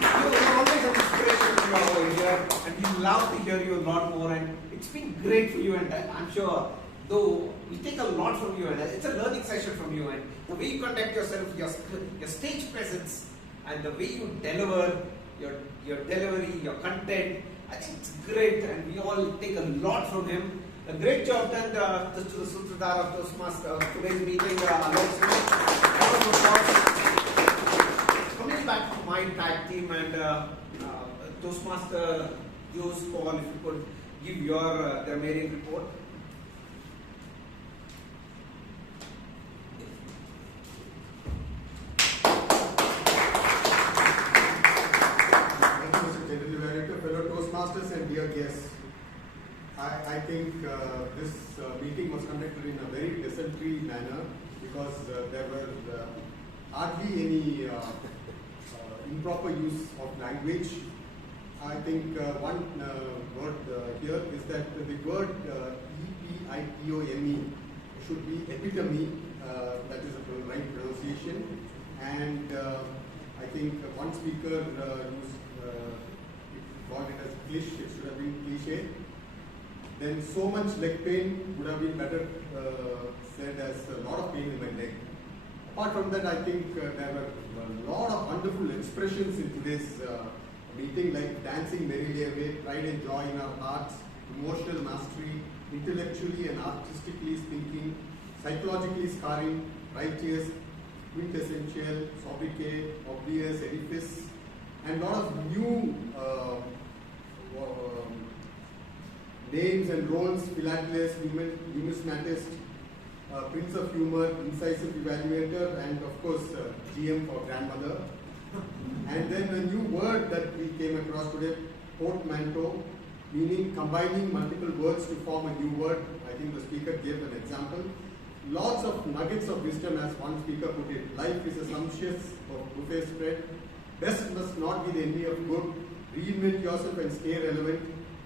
you're always an inspiration to our here, and we love to hear you a lot more, and it's been great for you, and I'm sure, though we take a lot from you, and it's a learning session from you, and the way you conduct yourself, your stage presence, and the way you deliver, your delivery, your content, I think it's great, and we all take a lot from him. A great job done to the Sutradhara of Toastmasters today's meeting, Alok. Coming back to my tag team and Toastmaster Joe's Paul, if you could give your grammarian report. Thank you, Mr. General Director, fellow Toastmasters and dear guests. I think this meeting was conducted in a very desultory manner because there were hardly any improper use of language. I think one word here is that the word EPITOME should be epitome, that is the right pronunciation. And I think one speaker called it as cliché, it should have been cliche. Then so much leg pain would have been better said as a lot of pain in my leg. Apart from that, I think there were a lot of wonderful expressions in today's meeting, like dancing merrily away, pride and joy in our hearts, emotional mastery, intellectually and artistically speaking, psychologically scarring, righteous, quintessential, sobriquet, obvious, edifice, and a lot of new names and roles: philatelist, numismatist, prince of humor, incisive evaluator, and of course GM for grandmother. And then a new word that we came across today, portmanteau, meaning combining multiple words to form a new word. I think the speaker gave an example. Lots of nuggets of wisdom, as one speaker put it. Life is a sumptuous buffet spread. Best must not be the enemy of good. Reinvent yourself and stay relevant.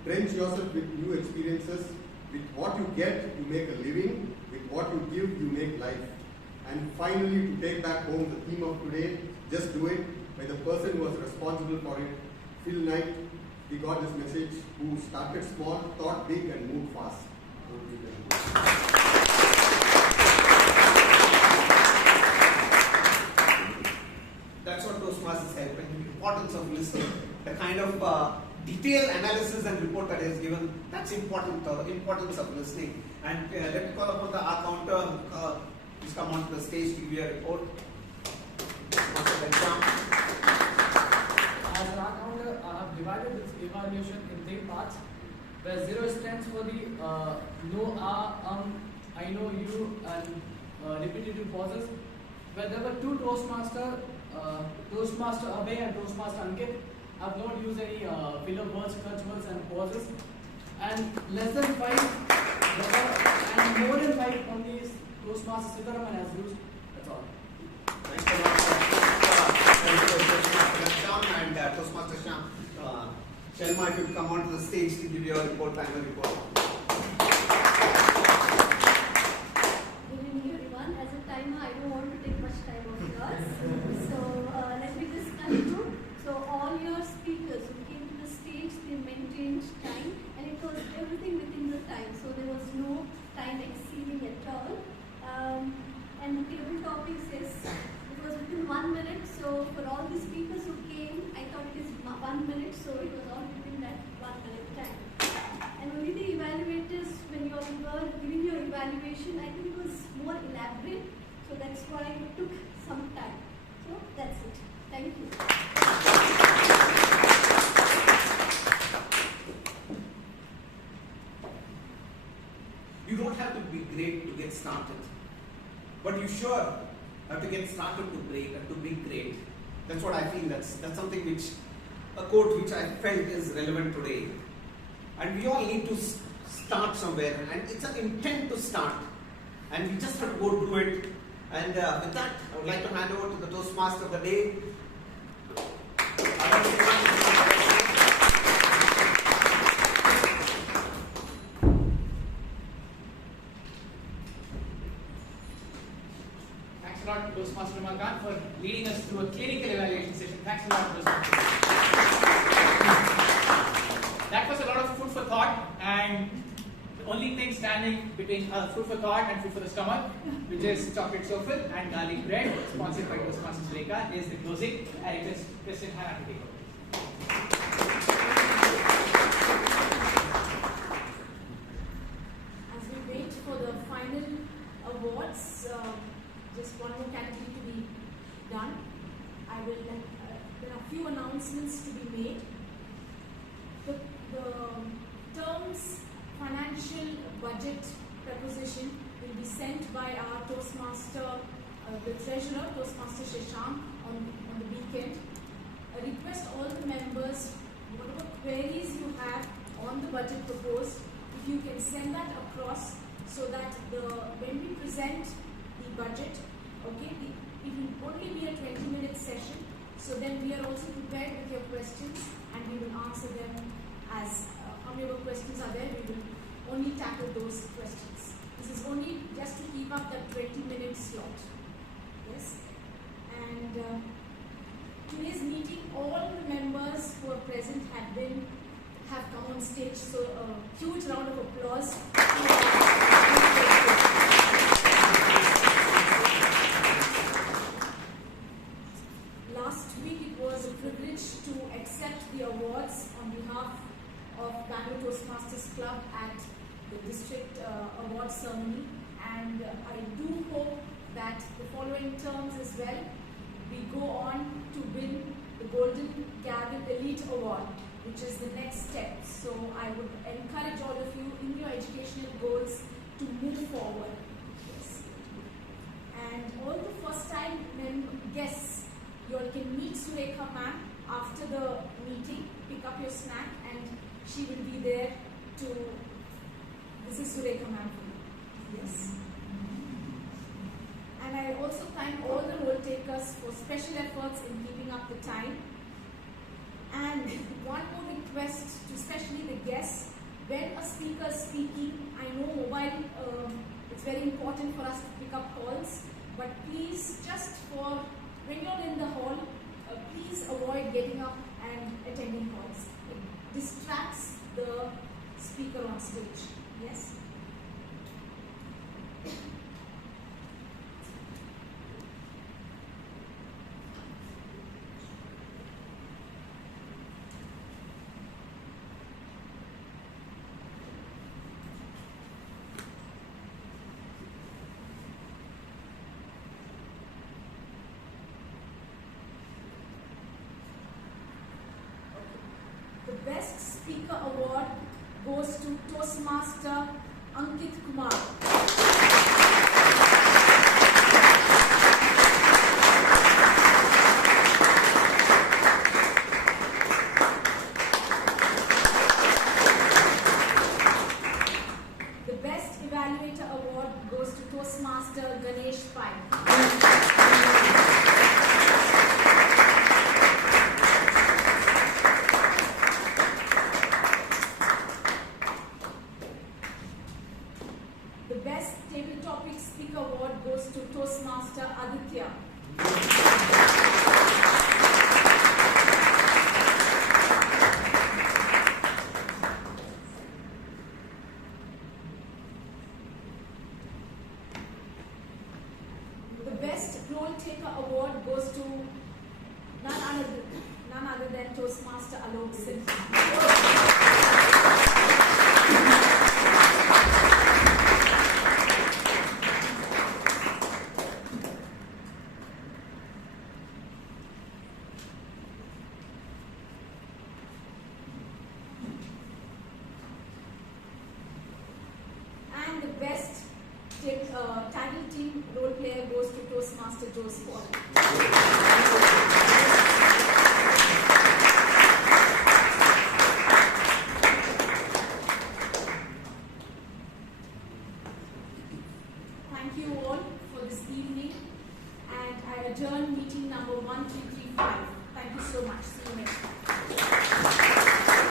Drench yourself with new experiences. With what you get, you make a living. With what you give, you make life. And finally, to take back home the theme of today, just do it, by the person who was responsible for it, Phil Knight. We got this message, who started small, thought big, and moved fast. That's what Toastmasters help, and the importance of listening, the kind of detailed analysis and report that is given, that's important, the importance of listening. And let me call upon our counter, please come onto the stage to give you a report. As an accounter, I have divided this evaluation in 3 parts, where 0 stands for the no, I know you, and repetitive pauses. Where there were 2 Toastmaster, Toastmaster Abhay and Toastmaster Ankit, have not used any filler words, clutch words, and pauses. And less than 5, and more than 5 on these Toastmaster Sitaram has used. That's all. Thanks a lot. And Toastmaster Sham. Shelma, if you come onto the stage to give your report, timer report. Good evening, everyone. As a timer, I don't want to take much time of yours. So let me just conclude. So all your speakers who came to the stage, they maintained time, and it was everything within the time. So there was no time exceeding at all. And the table topic says it was within 1 minute. So for all the speakers who came, I thought it is 1 minute. So it was all within that 1 minute time. And only the evaluators, when you were giving your evaluation, I think it was more elaborate. So that's why it took some time. So that's it. Thank you. You don't have to be great to get started, but you sure have to get started to be great. That's what I feel. That's something which, a quote which I felt is relevant today. And we all need to start somewhere, and it's an intent to start, and we just have to go through it. And with that, I would like to hand over to the Toastmaster of the day. Thanks a lot, Toastmaster Umakanth, for leading us through a clinical evaluation session. Thanks a lot, Toastmaster. That was a lot of food for thought, and the only thing standing between food for thought and food for the stomach, which is chocolate souffle and garlic bread, sponsored by Toastmasters Surekha, is the closing. I request Chethan to take over. As we wait for the final awards, just one more category to be done. There are a few announcements to be made. The terms financial budget proposition will be sent by our Toastmaster, the treasurer, Toastmaster Sitaram, on the weekend. I request all the members, whatever queries you have on the budget proposed, if you can send that across, so that when we present the budget, okay, it will only be a 20-minute session. So then we are also prepared with your questions, and we will answer them as how many questions are there. We will only tackle those questions. This is only just to keep up that 20-minute slot. Yes, and today's meeting, all the members who are present have come on stage. So a huge round of applause. Last week it was a privilege to accept the awards on behalf of Bangalore Toastmasters Club at the district award ceremony, and I do hope that the following terms as well, we go on to win the Golden Gavel Elite Award, which is the next step. So I would encourage all of you in your educational goals to move forward. Yes. And all the first time guests, you all can meet Surekha ma'am after the meeting, pick up your snack, and she will be there to. This is Surekha ma'am. Yes. And I also thank all the role takers for special efforts in keeping up the time. And one more request to especially the guests. When a speaker is speaking, I know mobile, it's very important for us to pick up calls, but please, just for when you're in the hall, please avoid getting up and attending calls. It distracts the speaker on stage. Yes? The Best Speaker Award goes to Toastmaster Ankit Kumar. The Best Evaluator Award goes to Toastmaster Ganesh Pai. Toastmaster Aditya. The Best Role Taker Award goes to none other than Toastmaster Alok Simha. Title team role player goes to Toastmaster Jose Paul. Thank you all for this evening, and I adjourn meeting number 1335. Thank you so much. See you next time.